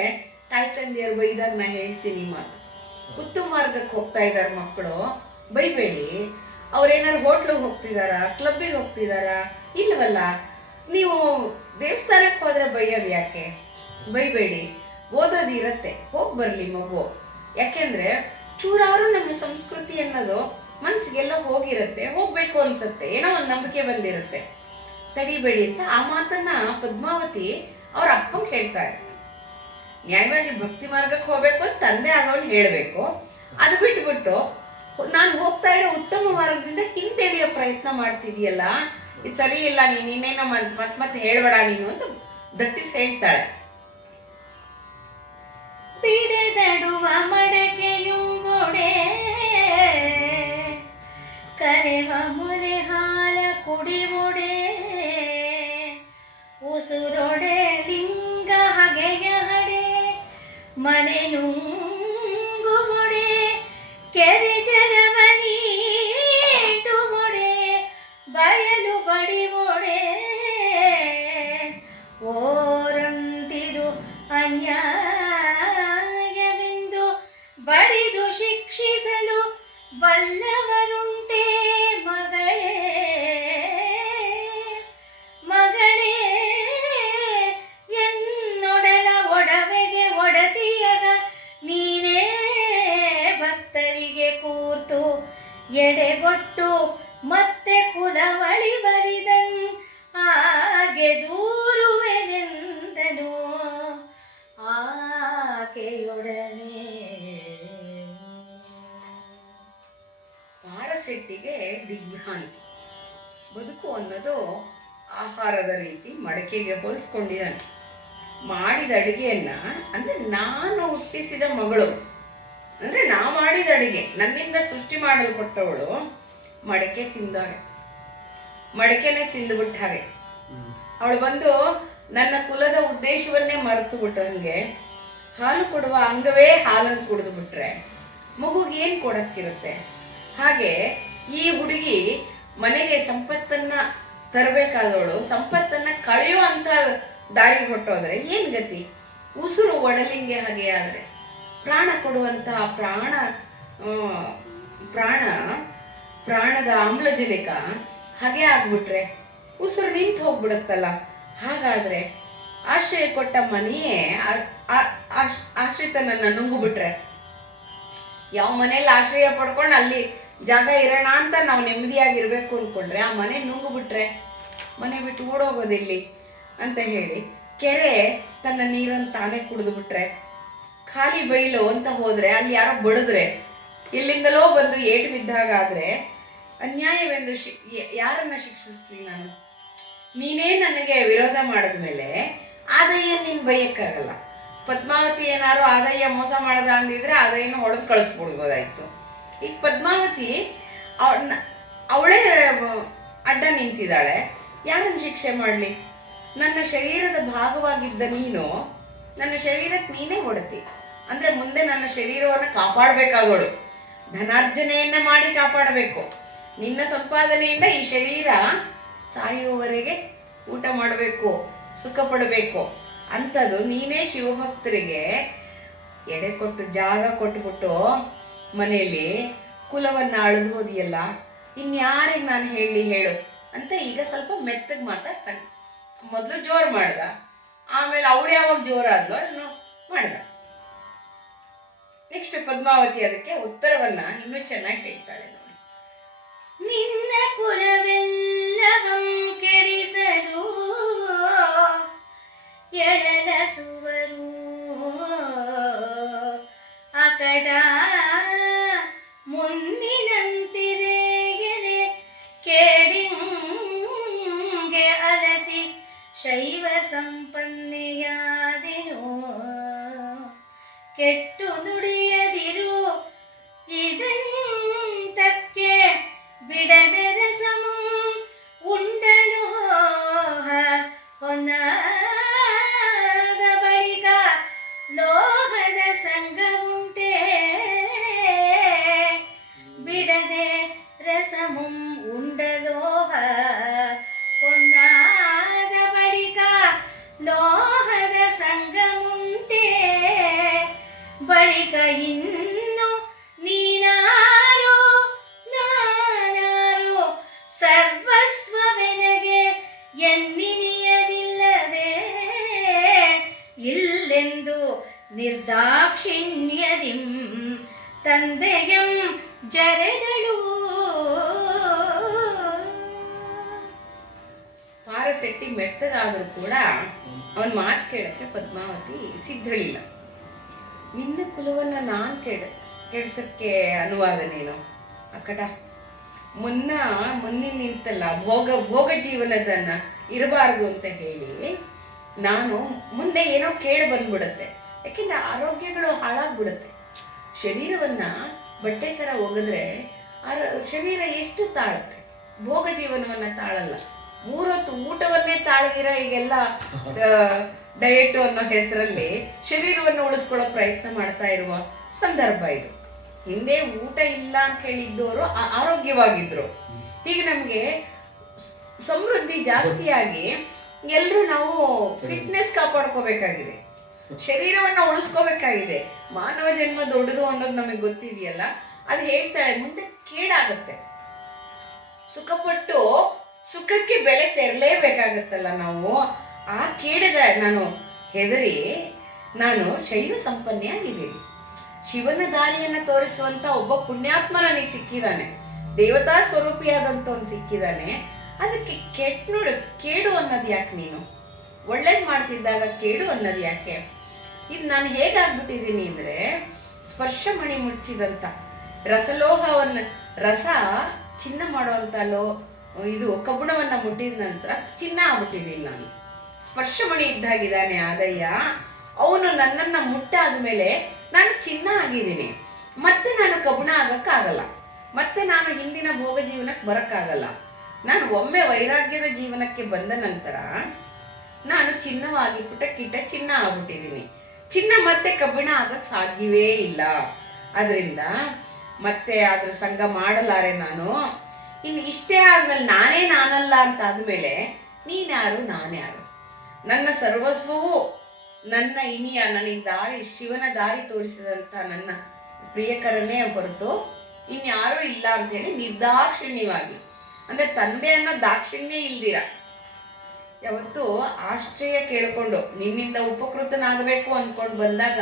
ತಾಯಿ ತಂದೆಯರು ಬೈದಾಗ ನಾ ಹೇಳ್ತೀನಿ ಮಾತು. ಉತ್ತಮ ಮಾರ್ಗಕ್ಕೆ ಹೋಗ್ತಾ ಇದ್ದಾರೆ ಮಕ್ಕಳು, ಬೈಬೇಡಿ. ಅವ್ರೇನಾರು ಹೋಟ್ಲಿಗೆ ಹೋಗ್ತಿದ್ದಾರಾ, ಕ್ಲಬ್ಬಿಗೆ ಹೋಗ್ತಿದ್ದಾರಾ? ಇಲ್ಲವಲ್ಲ. ನೀವು ದೇವಸ್ಥಾನಕ್ಕೆ ಹೋದರೆ ಬೈಯೋದು ಯಾಕೆ? ಬೈಬೇಡಿ. ಓದೋದು ಇರತ್ತೆ, ಹೋಗಿ ಬರಲಿ ಮಗು. ಯಾಕೆಂದರೆ ಚೂರಾರು ನಮ್ಮ ಸಂಸ್ಕೃತಿ ಅನ್ನೋದು ಮನಸ್ಸಿಗೆಲ್ಲ ಹೋಗಿರುತ್ತೆ, ಹೋಗಬೇಕು ಅನ್ಸುತ್ತೆ, ಏನೋ ಒಂದು ನಂಬಿಕೆ ಬಂದಿರುತ್ತೆ. ತಡಿಬೇಡಿ ಅಂತ ಆ ಮಾತನ್ನು ಪದ್ಮಾವತಿ ಅವ್ರ ಅಪ್ಪಂಗೆ ಹೇಳ್ತಾರೆ. ನ್ಯಾಯವಾಗಿ ಭಕ್ತಿ ಮಾರ್ಗಕ್ಕೆ ಹೋಗ್ಬೇಕು ಅಂತ ತಂದೆ ಆದವನು ಹೇಳಬೇಕು. ಅದು ಬಿಟ್ಬಿಟ್ಟು ನಾನು ಹೋಗ್ತಾ ಇರೋ ಉತ್ತಮ ಮಾರ್ಗದಿಂದ ಹಿಂದೆಳೆಯೋ ಪ್ರಯತ್ನ ಮಾಡ್ತಿದೀಯಲ್ಲ, ಇದು ಸರಿ ಇಲ್ಲ, ನೀನು ಇನ್ನೇನೋ ಮತ್ತೆ ಹೇಳಬೇಡ ನೀನು ಅಂತ ದಟ್ಟಿಸಿ ಹೇಳ್ತಾಳೆ. ಬಿಡದಡುವ ಮಡಕೆಯುಂಗೊಡೆ ಕರೆವ ಮೊರೆ ಹಾಲ ಕುಡಿವೊಡೆ ಉಸುರೊಡೆ ಲಿಂಗ ಹಗೆಯ ಹಡೆ ಮನೆ ನುಂಗುವೊಡೆ ಕೆರೆ ಜರವ ನೀಟುವೊಡೆ ಬಯಲು ಬಡಿವೊಡೆ ಓರಂತಿದು ಅನ್ಯಾಯ ಬಡಿದು ಶಿಕ್ಷಿಸಲು ಬಲ್ಲವರುಂಟೆ ಮಗಳೇ ಮಗಳೇ ಎನ್ನೊಡಲ ಒಡವೆಗೆ ಒಡತಿಯಗ ನೀನೇ ಭಕ್ತರಿಗೆ ಕೂರ್ತು ಎಡೆಗೊಟ್ಟು ಮತ್ತೆ ಕುಲವಳಿ ಬರಿದನ್ ಹಾಗೆ ದೂರುವೆನೆಂದನು ಆಕೆಯೊಡನೆ. ಪಾರಸೆಟ್ಟಿಗೆ ದಿಗ್ಭ್ರಾಂತಿ. ಬದುಕು ಅನ್ನೋದು ಆಹಾರದ ರೀತಿ ಮಡಕೆಗೆ ಹೋಲಿಸ್ಕೊಂಡಿದ್ದಾನೆ. ಮಾಡಿದ ಅಡುಗೆಯನ್ನ ಅಂದ್ರೆ ನಾನು ಹುಟ್ಟಿಸಿದ ಮಗಳು, ಅಂದ್ರೆ ನಾ ಮಾಡಿದ ಅಡುಗೆ ನನ್ನಿಂದ ಸೃಷ್ಟಿ ಮಾಡಲ್ಪಟ್ಟವಳು ಮಡಕೆ ತಿಂದಾಳೆ, ಮಡಕೆನೆ ತಿಂದುಬಿಟ್ಟ ಹಾಗೆ. ಅವಳು ಬಂದು ನನ್ನ ಕುಲದ ಉದ್ದೇಶವನ್ನೇ ಮರೆತು ಬಿಟ್ಟಂಗೆ ಹಾಲು ಕೊಡುವ ಅಂಗವೇ ಹಾಲನ್ನು ಕುಡಿದು ಬಿಟ್ರೆ ಮಗುಗೆ ಏನು ಕೊಡಕ್ಕಿರುತ್ತೆ? ಹಾಗೆ ಈ ಹುಡುಗಿ ಮನೆಗೆ ಸಂಪತ್ತನ್ನ ತರಬೇಕಾದವಳು ಸಂಪತ್ತನ್ನ ಕಳೆಯೋ ಅಂತ ದಾರಿ ಹೊಟ್ಟೋದ್ರೆ ಏನ್ ಗತಿ? ಉಸಿರು ಒಡಲಿಂಗೆ ಹಾಗೆ ಆದ್ರೆ, ಪ್ರಾಣ ಕೊಡುವಂತಹ ಪ್ರಾಣದ ಆಮ್ಲಜನಕ ಹಾಗೆ ಆಗ್ಬಿಟ್ರೆ ಉಸಿರು ನಿಂತು ಹೋಗ್ಬಿಡುತ್ತಲ್ಲ. ಹಾಗಾದ್ರೆ ಆಶ್ರಯ ಕೊಟ್ಟ ಮನೆಯೇ ಆಶ್ರಿತನನ್ನ ನುಂಗುಬಿಟ್ರೆ, ಯಾವ ಮನೇಲಿ ಆಶ್ರಯ ಪಡ್ಕೊಂಡು ಅಲ್ಲಿ ಜಾಗ ಇರೋಣ ಅಂತ ನಾವು ನೆಮ್ಮದಿಯಾಗಿರ್ಬೇಕು ಅಂದ್ಕೊಂಡ್ರೆ ಆ ಮನೆ ನುಂಗುಬಿಟ್ರೆ ಮನೆ ಬಿಟ್ಟು ಓಡೋಗೋದಿಲ್ಲಿ ಅಂತ ಹೇಳಿ ಕೆರೆ ತನ್ನ ನೀರನ್ನು ತಾನೇ ಕುಡಿದು ಬಿಟ್ರೆ, ಖಾಲಿ ಬೈಲು ಅಂತ ಹೋದ್ರೆ ಅಲ್ಲಿ ಯಾರೋ ಬಡಿದ್ರೆ ಎಲ್ಲಿಂದಲೋ ಬಂದು ಏಟು ಬಿದ್ದಾಗ ಆದ್ರೆ ಅನ್ಯಾಯವೆಂದು ಯಾರನ್ನ ಶಿಕ್ಷಿಸ್ತೀನಿ ನಾನು? ನೀನೇ ನನಗೆ ವಿರೋಧ ಮಾಡಿದ್ಮೇಲೆ ಆದಯ್ಯ ನೀನು ಬೈಯಕ್ಕಾಗಲ್ಲ. ಪದ್ಮಾವತಿ ಏನಾರು ಆದಯ್ಯ ಮೋಸ ಮಾಡ್ದ ಅಂದಿದ್ರೆ ಆದಯ್ಯನ ಹೊಡೆದು ಕಳಿಸ್ಬಿಡ್ಬೋದಾಯ್ತು. ಈಗ ಪದ್ಮಾವತಿ ಅವಳೇ ಅಡ್ಡ ನಿಂತಿದ್ದಾಳೆ, ಯಾರನ್ನು ಶಿಕ್ಷೆ ಮಾಡಲಿ? ನನ್ನ ಶರೀರದ ಭಾಗವಾಗಿದ್ದ ನೀನು ನನ್ನ ಶರೀರಕ್ಕೆ ನೀನೇ ಹೊಡತಿ ಅಂದರೆ ಮುಂದೆ ನನ್ನ ಶರೀರವನ್ನು ಕಾಪಾಡಬೇಕಾದವಳು, ಧನಾರ್ಜನೆಯನ್ನ ಮಾಡಿ ಕಾಪಾಡಬೇಕು. ನಿನ್ನ ಸಂಪಾದನೆಯಿಂದ ಈ ಶರೀರ ಸಾಯುವವರೆಗೆ ಊಟ ಮಾಡಬೇಕು, ಸುಖ ಪಡಬೇಕು ಅಂಥದ್ದು ನೀನೇ ಶಿವಭಕ್ತರಿಗೆ ಎಡೆ ಕೊಟ್ಟು ಜಾಗ ಕೊಟ್ಬಿಟ್ಟು ಮನೆಯಲ್ಲಿ ಕುಲವನ್ನು ಅಳೆದು ಹೋದಿಯಲ್ಲ, ಇನ್ಯಾರಿಗೆ ನಾನು ಹೇಳು ಅಂತ ಈಗ ಸ್ವಲ್ಪ ಮೆತ್ತಗೆ ಮಾತಾಡ್ತಾನೆ. ಮೊದಲು ಜೋರು ಮಾಡ್ದ, ಆಮೇಲೆ ಅವಳು ಯಾವಾಗ ಜೋರಾದ್ಲೋ ಅದನ್ನು ಮಾಡ್ದ. ನೆಕ್ಸ್ಟ್ ಪದ್ಮಾವತಿ ಅದಕ್ಕೆ ಉತ್ತರವನ್ನ ಇನ್ನೂ ಚೆನ್ನಾಗಿ ಹೇಳ್ತಾಳೆ ನೋಡಿ. ನಿನ್ನ ಕುಲವೆಲ್ಲವಂ ಕೆಡಿಸಲು ಎಳಲಸುವರು ಅಕಟ ಮುಂದಿನಂತಿರೇಗೆನೆ ಕೇಡಿಂಗೆ ಅಲಸಿ ಶೈವ ಸಂಪನ್ನೆಯಾದೆನು ಕೆಟ್ಟು ನುಡಿಯದಿರು ಇದಂತಕ್ಕೆ ಬಿಡದೆ ರಸಮು ಉಂಡನು ಹೊನ್ನಾದ ಬಳಿಕ ಲೋಹದ ಸಂಘ ಉಂಟೆ ಬಿಡದೆ ರಸಮುಂ ಉಂಡಲೋಹ ಹೊನ್ನಾದ ಬಳಿಕ ಲೋಹದ ಸಂಘಮುಂಟೆ ಬಳಿಕ ಇನ್ನು ನೀನಾರು ನಾನಾರು ಸರ್ವಸ್ವವೆನಗೆ ಎನ್ನಿನಿಯದಿಲ್ಲದೆ ಇಲ್ಲೆಂದು ನಿರ್ದಾಕ್ಷಿಣ್ಯದಿಂ ತಂದೆಯಂ ಜರೆದಳು. ಪಾರಸೆಟ್ಟಿ ಮೆತ್ತಗಾದರೂ ಕೂಡ ಅವನ ಮಾತು ಕೇಳಕ್ಕೆ ಪದ್ಮಾವತಿ ಸಿದ್ಧಳಿಲ್ಲ. ನಿನ್ನ ಕುಲವನ್ನು ನಾನು ಕೆಡ್ಸಕ್ಕೆ ಅನುವಾದ ನೀನು ಅಕ್ಕಟ, ಮುನ್ನಿ ನಿಂತಲ್ಲ ಭೋಗ ಜೀವನದನ್ನ ಇರಬಾರದು ಅಂತ ಹೇಳಿ ನಾನು ಮುಂದೆ ಏನೋ ಕೇಳಿ ಬಂದ್ಬಿಡುತ್ತೆ. ಯಾಕೆಂದ್ರೆ ಆರೋಗ್ಯಗಳು ಹಾಳಾಗ್ಬಿಡುತ್ತೆ. ಶರೀರವನ್ನ ಬಟ್ಟೆ ಥರ ಒಗೆದ್ರೆ ಶರೀರ ಎಷ್ಟು ತಾಳುತ್ತೆ, ಭೋಗ ಜೀವನವನ್ನ ತಾಳಲ್ಲ. 3 ಹೊತ್ತು ಊಟವನ್ನೇ ತಾಳದಿರ ಈಗೆಲ್ಲ ಡಯಟ್ ಅನ್ನೋ ಹೆಸರಲ್ಲಿ ಶರೀರವನ್ನು ಉಳಿಸ್ಕೊಳ್ಳೋ ಪ್ರಯತ್ನ ಮಾಡ್ತಾ ಇರುವ ಸಂದರ್ಭ ಇದು. ಹಿಂದೆ ಊಟ ಇಲ್ಲ ಅಂತ ಹೇಳಿದ್ದವರು ಆರೋಗ್ಯವಾಗಿದ್ರು. ಹೀಗೆ ನಮಗೆ ಸಮೃದ್ಧಿ ಜಾಸ್ತಿಯಾಗಿ ಎಲ್ಲರೂ ನಾವು ಫಿಟ್ನೆಸ್ ಕಾಪಾಡ್ಕೋಬೇಕಾಗಿದೆ. ಶರೀರವನ್ನು ಉಳಿಸ್ಕೋಬೇಕಾಗಿದೆ. ಮಾನವ ಜನ್ಮ ದೊಡ್ಡದು ಅನ್ನೋದು ನಮಗೆ ಗೊತ್ತಿದೆಯಲ್ಲ, ಅದು ಹೇಳ್ತಾಳೆ ಮುಂದೆ ಕೇಡಾಗತ್ತೆ. ಸುಖಪಟ್ಟು ಸುಖಕ್ಕೆ ಬೆಲೆ ತೆರಲೇಬೇಕಾಗತ್ತಲ್ಲ ನಾವು. ಆ ಕೇಡಿಗೆ ನಾನು ಹೆದರಿ ನಾನು ಶೈವ ಸಂಪನ್ನೆಯಾಗಿದ್ದೀನಿ. ಶಿವನ ದಾರಿಯನ್ನು ತೋರಿಸುವಂತ ಒಬ್ಬ ಪುಣ್ಯಾತ್ಮ ನನಗೆ ಸಿಕ್ಕಿದ್ದಾನೆ, ದೇವತಾ ಸ್ವರೂಪಿಯಾದಂಥವ್ನು ಸಿಕ್ಕಿದ್ದಾನೆ. ಅದಕ್ಕೆ ಕೇಡು ಅನ್ನೋದು ಯಾಕೆ? ನೀನು ಒಳ್ಳೇದು ಮಾಡ್ತಿದ್ದಾಗ ಕೇಡು ಅನ್ನೋದು ಯಾಕೆ? ಇದು ನಾನು ಹೇಗಾಗ್ಬಿಟ್ಟಿದ್ದೀನಿ ಅಂದರೆ, ಸ್ಪರ್ಶಮಣಿ ಮುಚ್ಚಿದಂಥ ರಸಲೋಹವನ್ನು ರಸ ಚಿನ್ನ ಮಾಡುವಂಥ ಇದು ಕಬ್ಬಣವನ್ನು ಮುಟ್ಟಿದ ನಂತರ ಚಿನ್ನ ಆಗ್ಬಿಟ್ಟಿದ್ದೀನಿ ನಾನು. ಸ್ಪರ್ಶಮಣಿ ಇದ್ದಾಗಿದ್ದಾನೆ ಆದಯ್ಯ. ಅವನು ನನ್ನನ್ನು ಮುಟ್ಟಾದ ಮೇಲೆ ನಾನು ಚಿನ್ನ ಆಗಿದ್ದೀನಿ. ಮತ್ತೆ ನಾನು ಕಬ್ಬಣ ಆಗಕ್ಕಾಗಲ್ಲ, ಮತ್ತೆ ನಾನು ಹಿಂದಿನ ಭೋಗ ಜೀವನಕ್ಕೆ ಬರೋಕ್ಕಾಗಲ್ಲ. ನಾನು ಒಮ್ಮೆ ವೈರಾಗ್ಯದ ಜೀವನಕ್ಕೆ ಬಂದ ನಂತರ ನಾನು ಚಿನ್ನವಾಗಿ ಪುಟಕ್ಕಿಟ್ಟ ಚಿನ್ನ ಆಗ್ಬಿಟ್ಟಿದ್ದೀನಿ. ಚಿನ್ನ ಮತ್ತೆ ಕಬ್ಬಿಣ ಆಗಕ್ಕೆ ಸಾಧ್ಯವೇ ಇಲ್ಲ. ಅದರಿಂದ ಮತ್ತೆ ಅದ್ರ ಸಂಘ ಮಾಡಲಾರೆ ನಾನು. ಇನ್ನು ಇಷ್ಟೇ ಆದ್ಮೇಲೆ ನಾನೇ ನಾನಲ್ಲ ಅಂತ ಆದ್ಮೇಲೆ ನೀನ್ಯಾರು ನಾನ್ಯಾರು? ನನ್ನ ಸರ್ವಸ್ವವು ನನ್ನ ಇನಿಯ ನನಗೆ ದಾರಿ ಶಿವನ ದಾರಿ ತೋರಿಸಿದಂಥ ನನ್ನ ಪ್ರಿಯಕರನೇ ಹೊರತು ಇನ್ಯಾರೂ ಇಲ್ಲ ಅಂಥೇಳಿ ನಿರ್ದಾಕ್ಷಿಣ್ಯವಾಗಿ, ಅಂದರೆ ತಂದೆ ಅನ್ನೋ ದಾಕ್ಷಿಣ್ಯ ಇಲ್ದಿರ ಯಾವತ್ತು ಆಶ್ರಯ ಕೇಳಿಕೊಂಡು ನಿನ್ನಿಂದ ಉಪಕೃತನಾಗಬೇಕು ಅಂದ್ಕೊಂಡು ಬಂದಾಗ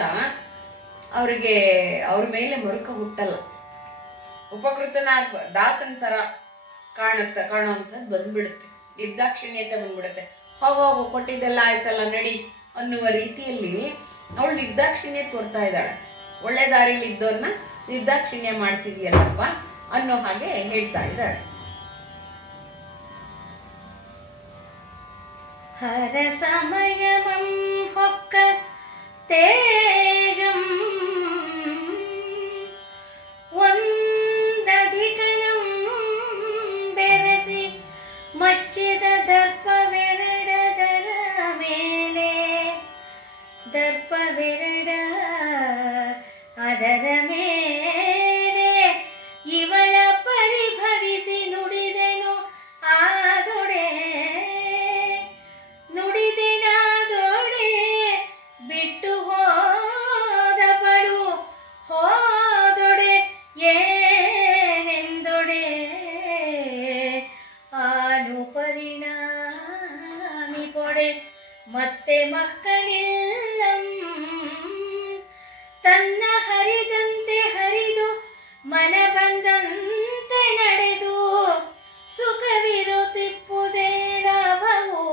ಅವರಿಗೆ ಅವ್ರ ಮೇಲೆ ಮರುಕ ಹುಟ್ಟಲ್ಲ. ದಾಸನ ಥರ ಕಾಣೋವಂಥದ್ದು ಬಂದ್ಬಿಡುತ್ತೆ, ನಿರ್ದಾಕ್ಷಿಣ್ಯತೆ ಬಂದ್ಬಿಡುತ್ತೆ. ಹೋಗು ಕೊಟ್ಟಿದ್ದೆಲ್ಲ ಆಯ್ತಲ್ಲ ನಡಿ ಅನ್ನುವ ರೀತಿಯಲ್ಲಿ ಅವಳು ನಿರ್ದಾಕ್ಷಿಣ್ಯ ತೋರ್ತಾ ಇದ್ದಾಳೆ. ಒಳ್ಳೆ ದಾರಿಲಿ ಇದ್ದವ್ರನ್ನ ನಿರ್ದಾಕ್ಷಿಣ್ಯ ಮಾಡ್ತಿದೀಯಲ್ಲಪ್ಪ ಅನ್ನೋ ಹಾಗೆ ಹೇಳ್ತಾ ಇದ್ದಾಳೆ. ಹರ ಸಮಯಮಂ ಹೊಕ್ಕ ತೇಜಂ ಒಂದಧಿಕನಂ ಬೆರೆಸಿ ಮಚ್ಚಿದ ದರ್ಪವೆರಡದರ ಮೇಲೆ ದರ್ಪವೆರಡ ಅದರ ಮೇಲೆ ಇವಳ ಪರಿಭವಿಸಿ ನುಡಿದೆನು ಆದೊಡೆ ನುಡಿದೆನಾದೊಡೆ ಬಿಟ್ಟು ಹೋದ ಪಡು ಹೋದೊಡೆ ಏನೆಂದೊಡೆ ಆನು ಪರಿಣಾಮಿ ಪೊಡೆ ಮತ್ತೆ ಮಕ್ಕಳಿಲ್ಲಂ ತನ್ನ ಹರಿದಂತೆ ಹರಿದು ಮನ ಬಂದಂತೆ ನಡೆದು ಸುಖವಿರುತ್ತಿಪ್ಪುದೇ ಲಾಭವೋ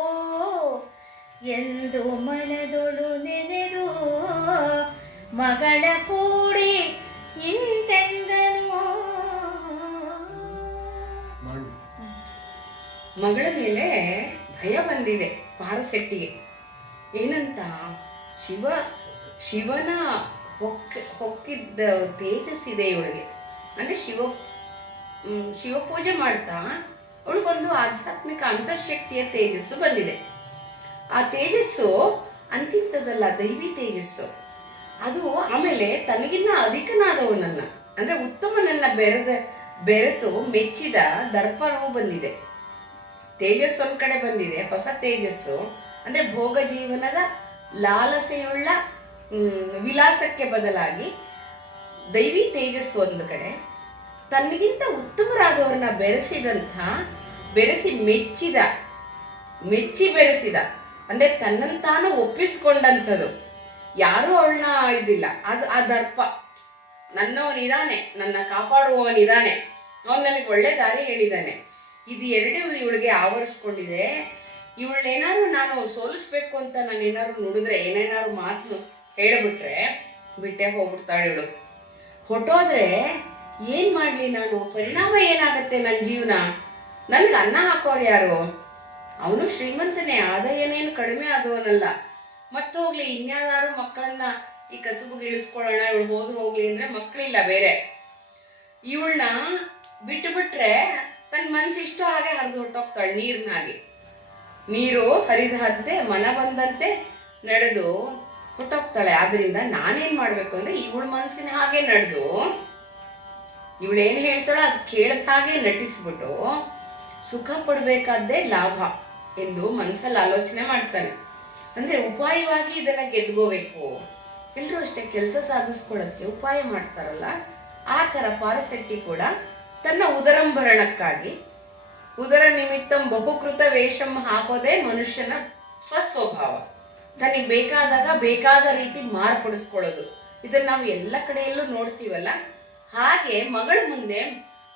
ಎಂದು ಮನದೊಳು ನೆನೆದು ಮಗಳ ಕೂಡಿ ಇಂತೆಂದನು. ಮಗಳ ಮೇಲೆ ಭಯ ಬಂದಿದೆ ಪಾರಸೆಟ್ಟಿಗೆ. ಏನಂತ? ಶಿವನ ಹೊಕ್ಕಿದ್ದ ತೇಜಸ್ಸಿದೆ ಇವಳಿಗೆ. ಅಂದರೆ ಶಿವ ಪೂಜೆ ಮಾಡ್ತಾ ಅವಳಿಗೊಂದು ಆಧ್ಯಾತ್ಮಿಕ ಅಂತಃಶಕ್ತಿಯ ತೇಜಸ್ಸು ಬಂದಿದೆ. ಆ ತೇಜಸ್ಸು ಅಂತಿಂತದಲ್ಲ, ದೈವಿ ತೇಜಸ್ಸು ಅದು. ಆಮೇಲೆ ತನಗಿನ್ನ ಅಧಿಕನಾದವನನ್ನ, ಅಂದರೆ ಉತ್ತಮನನ್ನ ಬೆರೆತು ಮೆಚ್ಚಿದ ದರ್ಪಣವು ಬಂದಿದೆ. ತೇಜಸ್ಸು ಒಂದು ಕಡೆ ಬಂದಿದೆ, ಹೊಸ ತೇಜಸ್ಸು. ಅಂದರೆ ಭೋಗ ಜೀವನದ ಲಾಲಸೆಯುಳ್ಳ ವಿಲಾಸಕ್ಕೆ ಬದಲಾಗಿ ದೈವಿ ತೇಜಸ್ಸು ಒಂದು ಕಡೆ, ತನಗಿಂತ ಉತ್ತಮರಾದವ್ರನ್ನ ಬೆರೆಸಿ ಮೆಚ್ಚಿ ಬೆರೆಸಿದ, ಅಂದರೆ ತನ್ನಂತಾನು ಒಪ್ಪಿಸ್ಕೊಂಡಂಥದ್ದು. ಯಾರೂ ಅವಳನ್ನ ಇದಿಲ್ಲ. ಅದು ಆ ದರ್ಪ. ನನ್ನವನಿದಾನೆ, ನನ್ನ ಕಾಪಾಡುವವನಿದಾನೆ, ಅವನು ನನಗೆ ಒಳ್ಳೆ ದಾರಿ ಹೇಳಿದ್ದಾನೆ. ಇದು ಎರಡೂ ಇವಳಿಗೆ ಆವರಿಸ್ಕೊಂಡಿದೆ. ಇವಳನ್ನೇನಾದ್ರು ನಾನು ಸೋಲಿಸ್ಬೇಕು ಅಂತ ನಾನು ಏನಾದ್ರು ನುಡಿದ್ರೆ, ಏನೇನಾದ್ರು ಮಾತು ಹೇಳಿಬಿಟ್ರೆ ಬಿಟ್ಟೆ ಹೋಗ್ಬಿಡ್ತಾಳೆ ಇವಳು. ಹೊಟ್ಟೋದ್ರೆ ಏನು ಮಾಡಲಿ ನಾನು? ಪರಿಣಾಮ ಏನಾಗುತ್ತೆ ನನ್ನ ಜೀವನ? ನನಗೆ ಅನ್ನ ಹಾಕೋರು ಯಾರು? ಅವನು ಶ್ರೀಮಂತನೇ, ಆದಾಯನೇನು ಕಡಿಮೆ ಆದವನಲ್ಲ. ಮತ್ತೆ ಹೋಗ್ಲಿ, ಇನ್ಯಾರು ಮಕ್ಕಳನ್ನ ಈ ಕಸುಬಿಗೆ ಇಳಿಸ್ಕೊಳ್ಳೋಣ, ಇವಳು ಹೋದ್ರು ಹೋಗ್ಲಿ ಅಂದರೆ ಮಕ್ಕಳಿಲ್ಲ ಬೇರೆ. ಇವಳನ್ನ ಬಿಟ್ಟುಬಿಟ್ರೆ ತನ್ನ ಮನಸ್ಸು ಇಷ್ಟು ಹಾಗೆ ಹರಿದು ಹೊಟ್ಟೋಗ್ತಾಳೆ ನೀರಿನಾಗೆ. ನೀರು ಹರಿದಂತೆ ಮನ ಬಂದಂತೆ ನಡೆದು ಹೊಟ್ಟೋಗ್ತಾಳೆ. ಆದ್ರಿಂದ ನಾನೇನು ಮಾಡಬೇಕು ಅಂದರೆ ಇವಳ ಮನಸ್ಸಿನ ಹಾಗೆ ನಡೆದು ಇವಳೇನು ಹೇಳ್ತಾಳೋ ಅದು ಕೇಳಿದ ಹಾಗೆ ನಟಿಸ್ಬಿಟ್ಟು ಸುಖ ಪಡಬೇಕಾದ್ದೇ ಲಾಭ ಎಂದು ಮನಸ್ಸಲ್ಲಿ ಆಲೋಚನೆ ಮಾಡ್ತಾನೆ. ಅಂದರೆ ಉಪಾಯವಾಗಿ ಇದನ್ನು ಗೆದ್ಕೋಬೇಕು. ಎಲ್ಲರೂ ಅಷ್ಟೇ ಕೆಲಸ ಸಾಧಿಸ್ಕೊಳ್ಳೋಕ್ಕೆ ಉಪಾಯ ಮಾಡ್ತಾರಲ್ಲ, ಆ ಥರ ಪಾರಸೆಟ್ಟಿ ಕೂಡ ತನ್ನ ಉದರಂಭರಣಕ್ಕಾಗಿ ಉದರ ನಿಮಿತ್ತಂ ಬಹುಕೃತ ವೇಷಂ ಹಾಕೋದೇ ಮನುಷ್ಯನ ಸ್ವಸ್ವಭಾವ. ತನಗೆ ಬೇಕಾದಾಗ ಬೇಕಾದ ರೀತಿ ಮಾರ್ಪಡಿಸ್ಕೊಳ್ಳೋದು. ಇದನ್ನು ನಾವು ಎಲ್ಲ ಕಡೆಯಲ್ಲೂ ನೋಡ್ತೀವಲ್ಲ, ಹಾಗೆ ಮಗಳ ಮುಂದೆ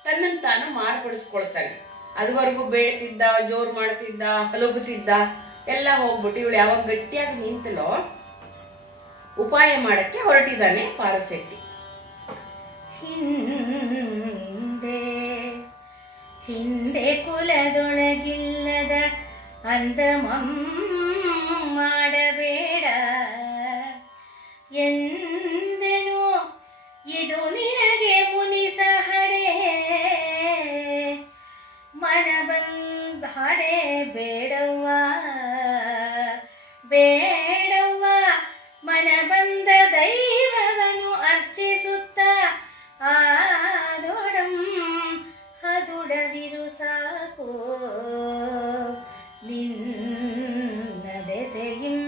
ತನ್ನನ್ನು ತಾನು ಮಾರ್ಪಡಿಸ್ಕೊಳ್ತಾನೆ. ಅದುವರೆಗೂ ಬೇಡ್ತಿದ್ದ, ಜೋರು ಮಾಡ್ತಿದ್ದ, ಹಲುಗುತ್ತಿದ್ದ, ಎಲ್ಲ ಹೋಗ್ಬಿಟ್ಟು ಇವಳು ಯಾವಾಗ ಗಟ್ಟಿಯಾಗಿ ನಿಂತಲೋ ಉಪಾಯ ಮಾಡಕ್ಕೆ ಹೊರಟಿದ್ದಾನೆ ಪಾರಸೆಟ್ಟಿ. ಹಿಂದೆ ಕುಲದೊಳಗಿಲ್ಲದ ಅಂದಮಂ ಮಾಡಬೇಡ ಎಂದೆನು, ಇದು ನಿನಗೆ ಮುನಿಸ ಹಡೆ ಮನ ಬಂದ ಹಡೆ ಬೇಡವ್ವ ಬೇಡವ್ವ, ಮನ ಬಂದ ದೈವವನ್ನು ಅರ್ಚಿಸುತ್ತ ಆದೊಡಂ ಹದುಡವಿರು ಸಾಕು, ನಿನ್ನ ದೆಸೆಯಿಂ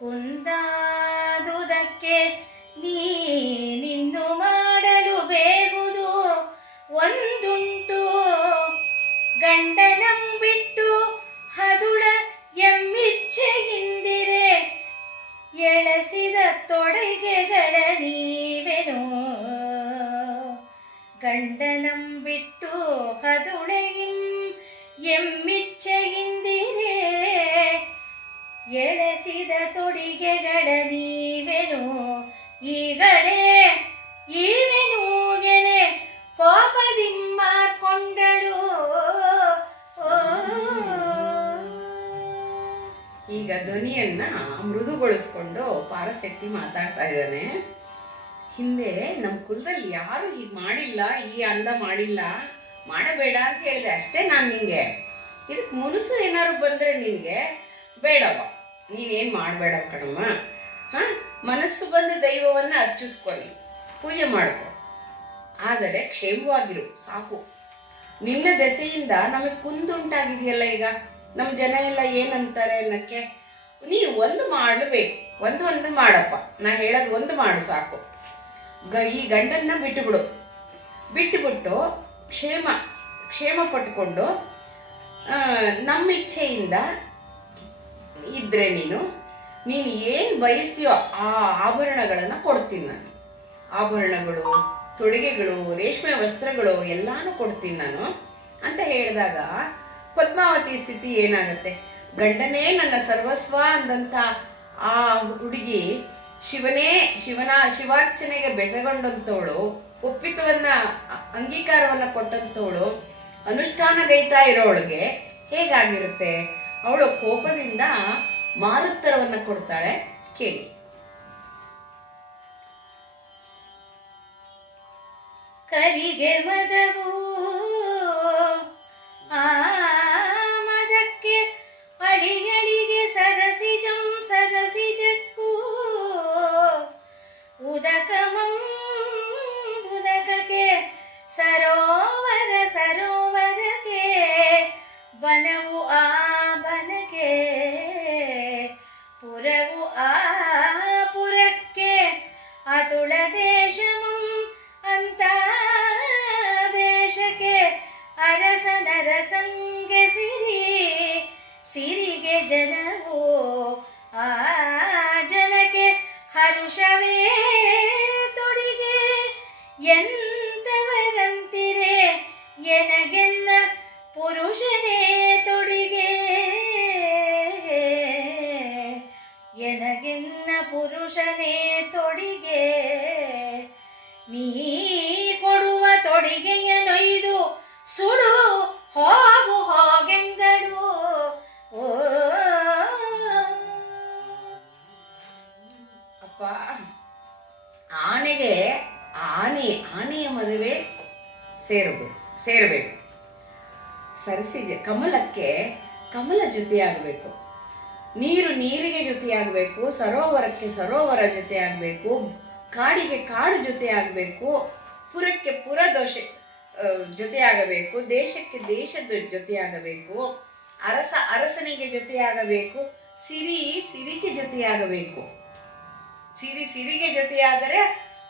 ಕುಂದಾದುದಕ್ಕೆ ನೀನಿಂದು ಮಾಡಲು ಬೇಗುದು ಒಂದುಂಟು, ಗಂಡನಂ ಬಿಟ್ಟು ಹದುಳ ಎಮ್ಮಿಚ್ಛೆಯಿಂದಿರೆ ಎಳಸಿದ ತೊಡಗೆಗಳ ನೀವೆನೋ, ಗಂಡನಂ ಬಿಟ್ಟು ಹದುಳೆಯಿಂ ಎಮ್ಮಿಚ್ಛೆಯಿಂದಿರೆ ಎಳೆಸಿದ ತೊಡಿಗೆಗಳ ನೀವೆನು, ಈಗಳೇ ಈವೆನು ಗೆನೆ ಕೋಪದಿಮ್ಮಾರ್ಕೊಂಡಳು. ಈಗ ಧ್ವನಿಯನ್ನ ಮೃದುಗೊಳಿಸ್ಕೊಂಡು ಪಾರಸೆಟ್ಟಿ ಮಾತಾಡ್ತಾ ಇದ್ದಾನೆ. ಹಿಂದೆ ನಮ್ಮ ಕುಲದಲ್ಲಿ ಯಾರು ಹೀಗೆ ಮಾಡಿಲ್ಲ, ಈ ಅಂದ ಮಾಡಿಲ್ಲ, ಮಾಡಬೇಡ ಅಂತ ಹೇಳಿದೆ ಅಷ್ಟೇ ನಾನು ನಿಂಗೆ. ಇದಕ್ಕೆ ಮುನುಸು ಏನಾದ್ರು ಬಂದರೆ ನಿನಗೆ ಬೇಡವ, ನೀನೇನು ಮಾಡಬೇಡ ಕಣಮ್ಮ. ಹಾಂ, ಮನಸ್ಸು ಬಂದ ದೈವವನ್ನು ಅರ್ಚಿಸ್ಕೊನಿ, ಪೂಜೆ ಮಾಡ್ಕೊ, ಆದರೆ ಕ್ಷೇಮವಾಗಿರು ಸಾಕು. ನಿನ್ನ ದೆಸೆಯಿಂದ ನಮಗೆ ಕುಂದುಂಟಾಗಿದೆಯಲ್ಲ, ಈಗ ನಮ್ಮ ಜನ ಎಲ್ಲ ಏನಂತಾರೆ ಅನ್ನೋಕ್ಕೆ ನೀನು ಒಂದು ಮಾಡಬೇಕು, ಒಂದು ಮಾಡಪ್ಪ, ನಾ ಹೇಳೋದು ಒಂದು ಮಾಡು ಸಾಕು. ಈ ಗಂಡನ್ನ ಬಿಟ್ಟುಬಿಟ್ಟು ಕ್ಷೇಮ ಪಟ್ಕೊಂಡು ನಮ್ಮ ಇಚ್ಛೆಯಿಂದ ಇದ್ದರೆ ನೀನು ಏನು ಬಯಸ್ತೀಯೋ ಆ ಆಭರಣಗಳನ್ನು ಕೊಡ್ತೀನಿ ನಾನು. ಆಭರಣಗಳು, ತೊಡುಗೆಗಳು, ರೇಷ್ಮೆ ವಸ್ತ್ರಗಳು ಎಲ್ಲಾನು ಕೊಡ್ತೀನಿ ನಾನು ಅಂತ ಹೇಳಿದಾಗ ಪದ್ಮಾವತಿ ಸ್ಥಿತಿ ಏನಾಗುತ್ತೆ? ಗಂಡನೇ ನನ್ನ ಸರ್ವಸ್ವ ಅಂದಂಥ ಆ ಹುಡುಗಿ ಶಿವಾರ್ಚನೆಗೆ ಬೆಸಗೊಂಡಂಥವಳು, ಒಪ್ಪಿತವನ್ನ ಅಂಗೀಕಾರವನ್ನು ಕೊಟ್ಟಂಥವಳು, ಅನುಷ್ಠಾನಗೈತಾ ಇರೋವಳಿಗೆ ಹೇಗಾಗಿರುತ್ತೆ? ಅವಳು ಕೋಪದಿಂದ ಮಾರುತ್ತರವನ್ನು ಕೊಡ್ತಾಳೆ, ಕೇಳಿ. ಕರಿಗೆ ಮದವು ಆ ಮದಕ್ಕೆ ಅಡಿಗಳಿಗೆ ಸರಸಿಜಕ್ಕೂ ಉದಕಕ್ಕೆ ಸರೋವರಕ್ಕೆ ಬನವು ಆ ಬನಕ್ಕೆ ಪುರವು ಆ ಪುರಕ್ಕೆ ಅತುಳ ದೇಶಮಂ ಅಂತ ದೇಶಕ್ಕೆ ಅರಸನರಸಂಗೆ ಸಿರಿಗೆ ಜನವು ಆ ಜನಕ್ಕೆ ಹರುಷವೇ ತೊಡಿಗೆ ಎಂತವರಂತಿರೆ ಎನಗೆನ್ನ ಪುರುಷನೇ ತೊಡಿಗೆ ಎನಗೆನ್ನ ಪುರುಷನೇ ತೊಡಿಗೆ ನೀ ಕೊಡುವ ತೊಡಿಗೆಯ ನೊಯ್ದು ಸುಡು ಹೋಗೆಂದಳು. ಓ ಅಪ್ಪ, ಆನೆಯ ಮದುವೆ ಸೇರಬೇಕು. ಸರಸಿಗೆ ಕಮಲಕ್ಕೆ ಕಮಲ ಜೊತೆಯಾಗಬೇಕು, ನೀರಿಗೆ ಜೊತೆಯಾಗಬೇಕು, ಸರೋವರಕ್ಕೆ ಸರೋವರ ಜೊತೆಯಾಗಬೇಕು, ಕಾಡಿಗೆ ಕಾಡು ಜೊತೆಯಾಗಬೇಕು, ಪುರಕ್ಕೆ ಪುರ ಜೊತೆಯಾಗಬೇಕು, ದೇಶಕ್ಕೆ ದೇಶದ ಜೊತೆಯಾಗಬೇಕು, ಅರಸನಿಗೆ ಜೊತೆಯಾಗಬೇಕು, ಸಿರಿ ಸಿರಿಗೆ ಜೊತೆಯಾಗಬೇಕು. ಸಿರಿಗೆ ಜೊತೆಯಾದರೆ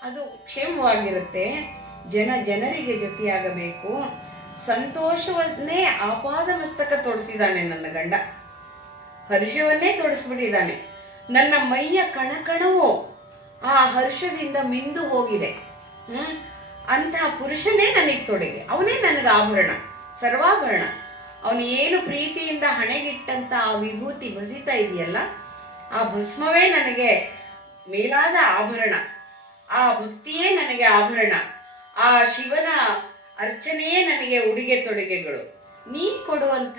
ಅದು ಕ್ಷೇಮವಾಗಿರುತ್ತೆ. ಜನರಿಗೆ ಜೊತೆಯಾಗಬೇಕು. ಸಂತೋಷವನ್ನೇ ಆಪಾದ ಮಸ್ತಕ ತೊಡಿಸಿದ್ದಾನೆ ನನ್ನ ಗಂಡ, ಹರ್ಷವನ್ನೇ ತೊಡಿಸ್ಬಿಟ್ಟಿದ್ದಾನೆ. ನನ್ನ ಮೈಯ ಕಣಕಣವು ಆ ಹರ್ಷದಿಂದ ಮಿಂದು ಹೋಗಿದೆ. ಅಂತಹ ಪುರುಷನೇ ನನಗೆ ತೊಡೆಗೆ, ಅವನೇ ನನಗೆ ಆಭರಣ, ಸರ್ವಾಭರಣ. ಅವನು ಏನು ಪ್ರೀತಿಯಿಂದ ಹಣೆಗಿಟ್ಟಂತ ಆ ವಿಭೂತಿ ಬಸಿತಾ ಇದೆಯಲ್ಲ, ಆ ಭಸ್ಮವೇ ನನಗೆ ಮೇಲಾದ ಆಭರಣ, ಆ ಭಕ್ತಿಯೇ ನನಗೆ ಆಭರಣ, ಆ ಶಿವನ ಅರ್ಚನೆಯೇ ನನಗೆ ಉಡುಗೆ ತೊಡುಗೆಗಳು. ನೀ ಕೊಡುವಂಥ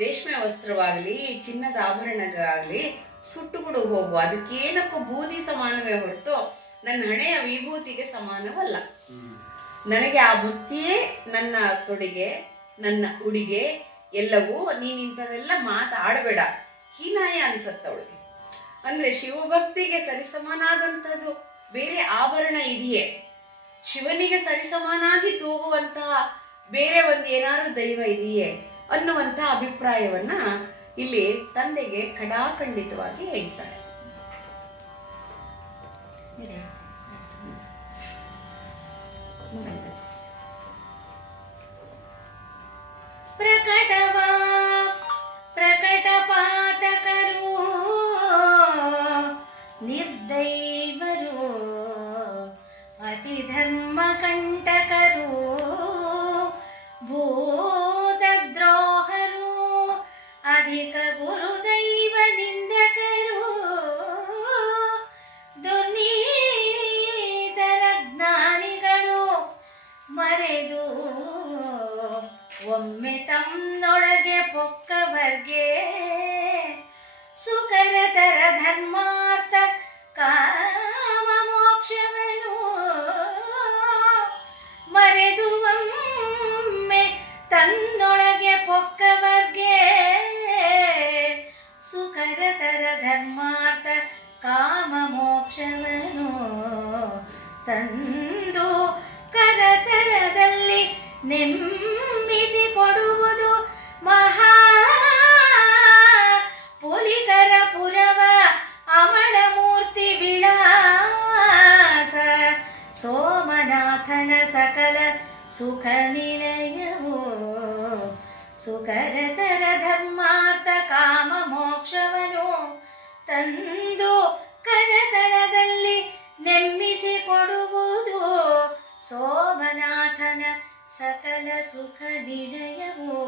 ರೇಷ್ಮೆ ವಸ್ತ್ರವಾಗಲಿ ಚಿನ್ನದ ಆಭರಣಗಳಾಗಲಿ ಸುಟ್ಟುಬಿಡು ಹೋಗು, ಅದಕ್ಕೇನಕ್ಕೂ ಬೂದಿ ಸಮಾನವೇ ಹೊರತು ನನ್ನ ಹಣೆಯ ವಿಭೂತಿಗೆ ಸಮಾನವಲ್ಲ. ನನಗೆ ಆ ಭಕ್ತಿಯೇ ನನ್ನ ತೊಡುಗೆ, ನನ್ನ ಉಡುಗೆ ಎಲ್ಲವೂ. ನೀನಿಂಥದೆಲ್ಲ ಮಾತಾಡಬೇಡ, ಹೀನಾಯ ಅನ್ಸತ್ತವಳಿಗೆ. ಅಂದರೆ ಶಿವಭಕ್ತಿಗೆ ಸರಿಸಮಾನಾದಂಥದ್ದು ಬೇರೆ ಆಭರಣ ಇದೆಯೇ? ಶಿವನಿಗೆ ಸರಿಸಮಾನಾಗಿ ತೂಗುವಂತಹ ಬೇರೆ ಒಂದು ಏನಾದ್ರು ದೈವ ಇದೆಯೇ ಅನ್ನುವಂಥ ಅಭಿಪ್ರಾಯವನ್ನ ಇಲ್ಲಿ ತಂದೆಗೆ ಖಡಾಖಂಡಿತವಾಗಿ ಹೇಳ್ತಾಳೆ. ಪ್ರಕಟಪಾತಕರು ನಿರ್ದೈವರು ಅತಿ ಧರ್ಮ ಕಂಟಕರು ಭೂತದ್ರೋಹರು ಅಧಿಕ ಗುರುದೈವ ನಿಂದಕರು ದುರ್ನೀತರ ಜ್ಞಾನಿಗಳು ಮರೆದು ಒಮ್ಮೆ ತಮ್ಮೊಳಗೆ ಪೊಕ್ಕವರ್ಗೆ ಸುಕರತರ ಧರ್ಮಾರ್ಥ ಕಾಮ ಮೋಕ್ಷವನು ಮರೆದು ಒಮ್ಮೆ ತನ್ನೊಳಗೆ ಪೊಕ್ಕವರ್ಗೆ ಸುಕರತರ ಧರ್ಮಾರ್ಥ ಕಾಮ ಮೋಕ್ಷವನು ತಂದು ಕರತಳದಲ್ಲಿ ನೆಮ್ಮಿಸಿಕೊಡುವುದು ಮಹಾ ಪುಲಿಕರ ಪುರವ ಅಮಳ ಮೂರ್ತಿ ವಿಳಾಸ ಸೋಮನಾಥನ ಸಕಲ ಸುಖ ನಿಲಯವೋ ಸುಕರತರ ಧರ್ಮಾರ್ಥ ಕಾಮ ಮೋಕ್ಷವನು ತಂದು ಕರತಳದಲ್ಲಿ ನೆಮ್ಮಿಸಿಕೊಡುವುದು ಸೋಮನಾಥನ ಸಕಲ ಸುಖ ನಿಲಯವೋ.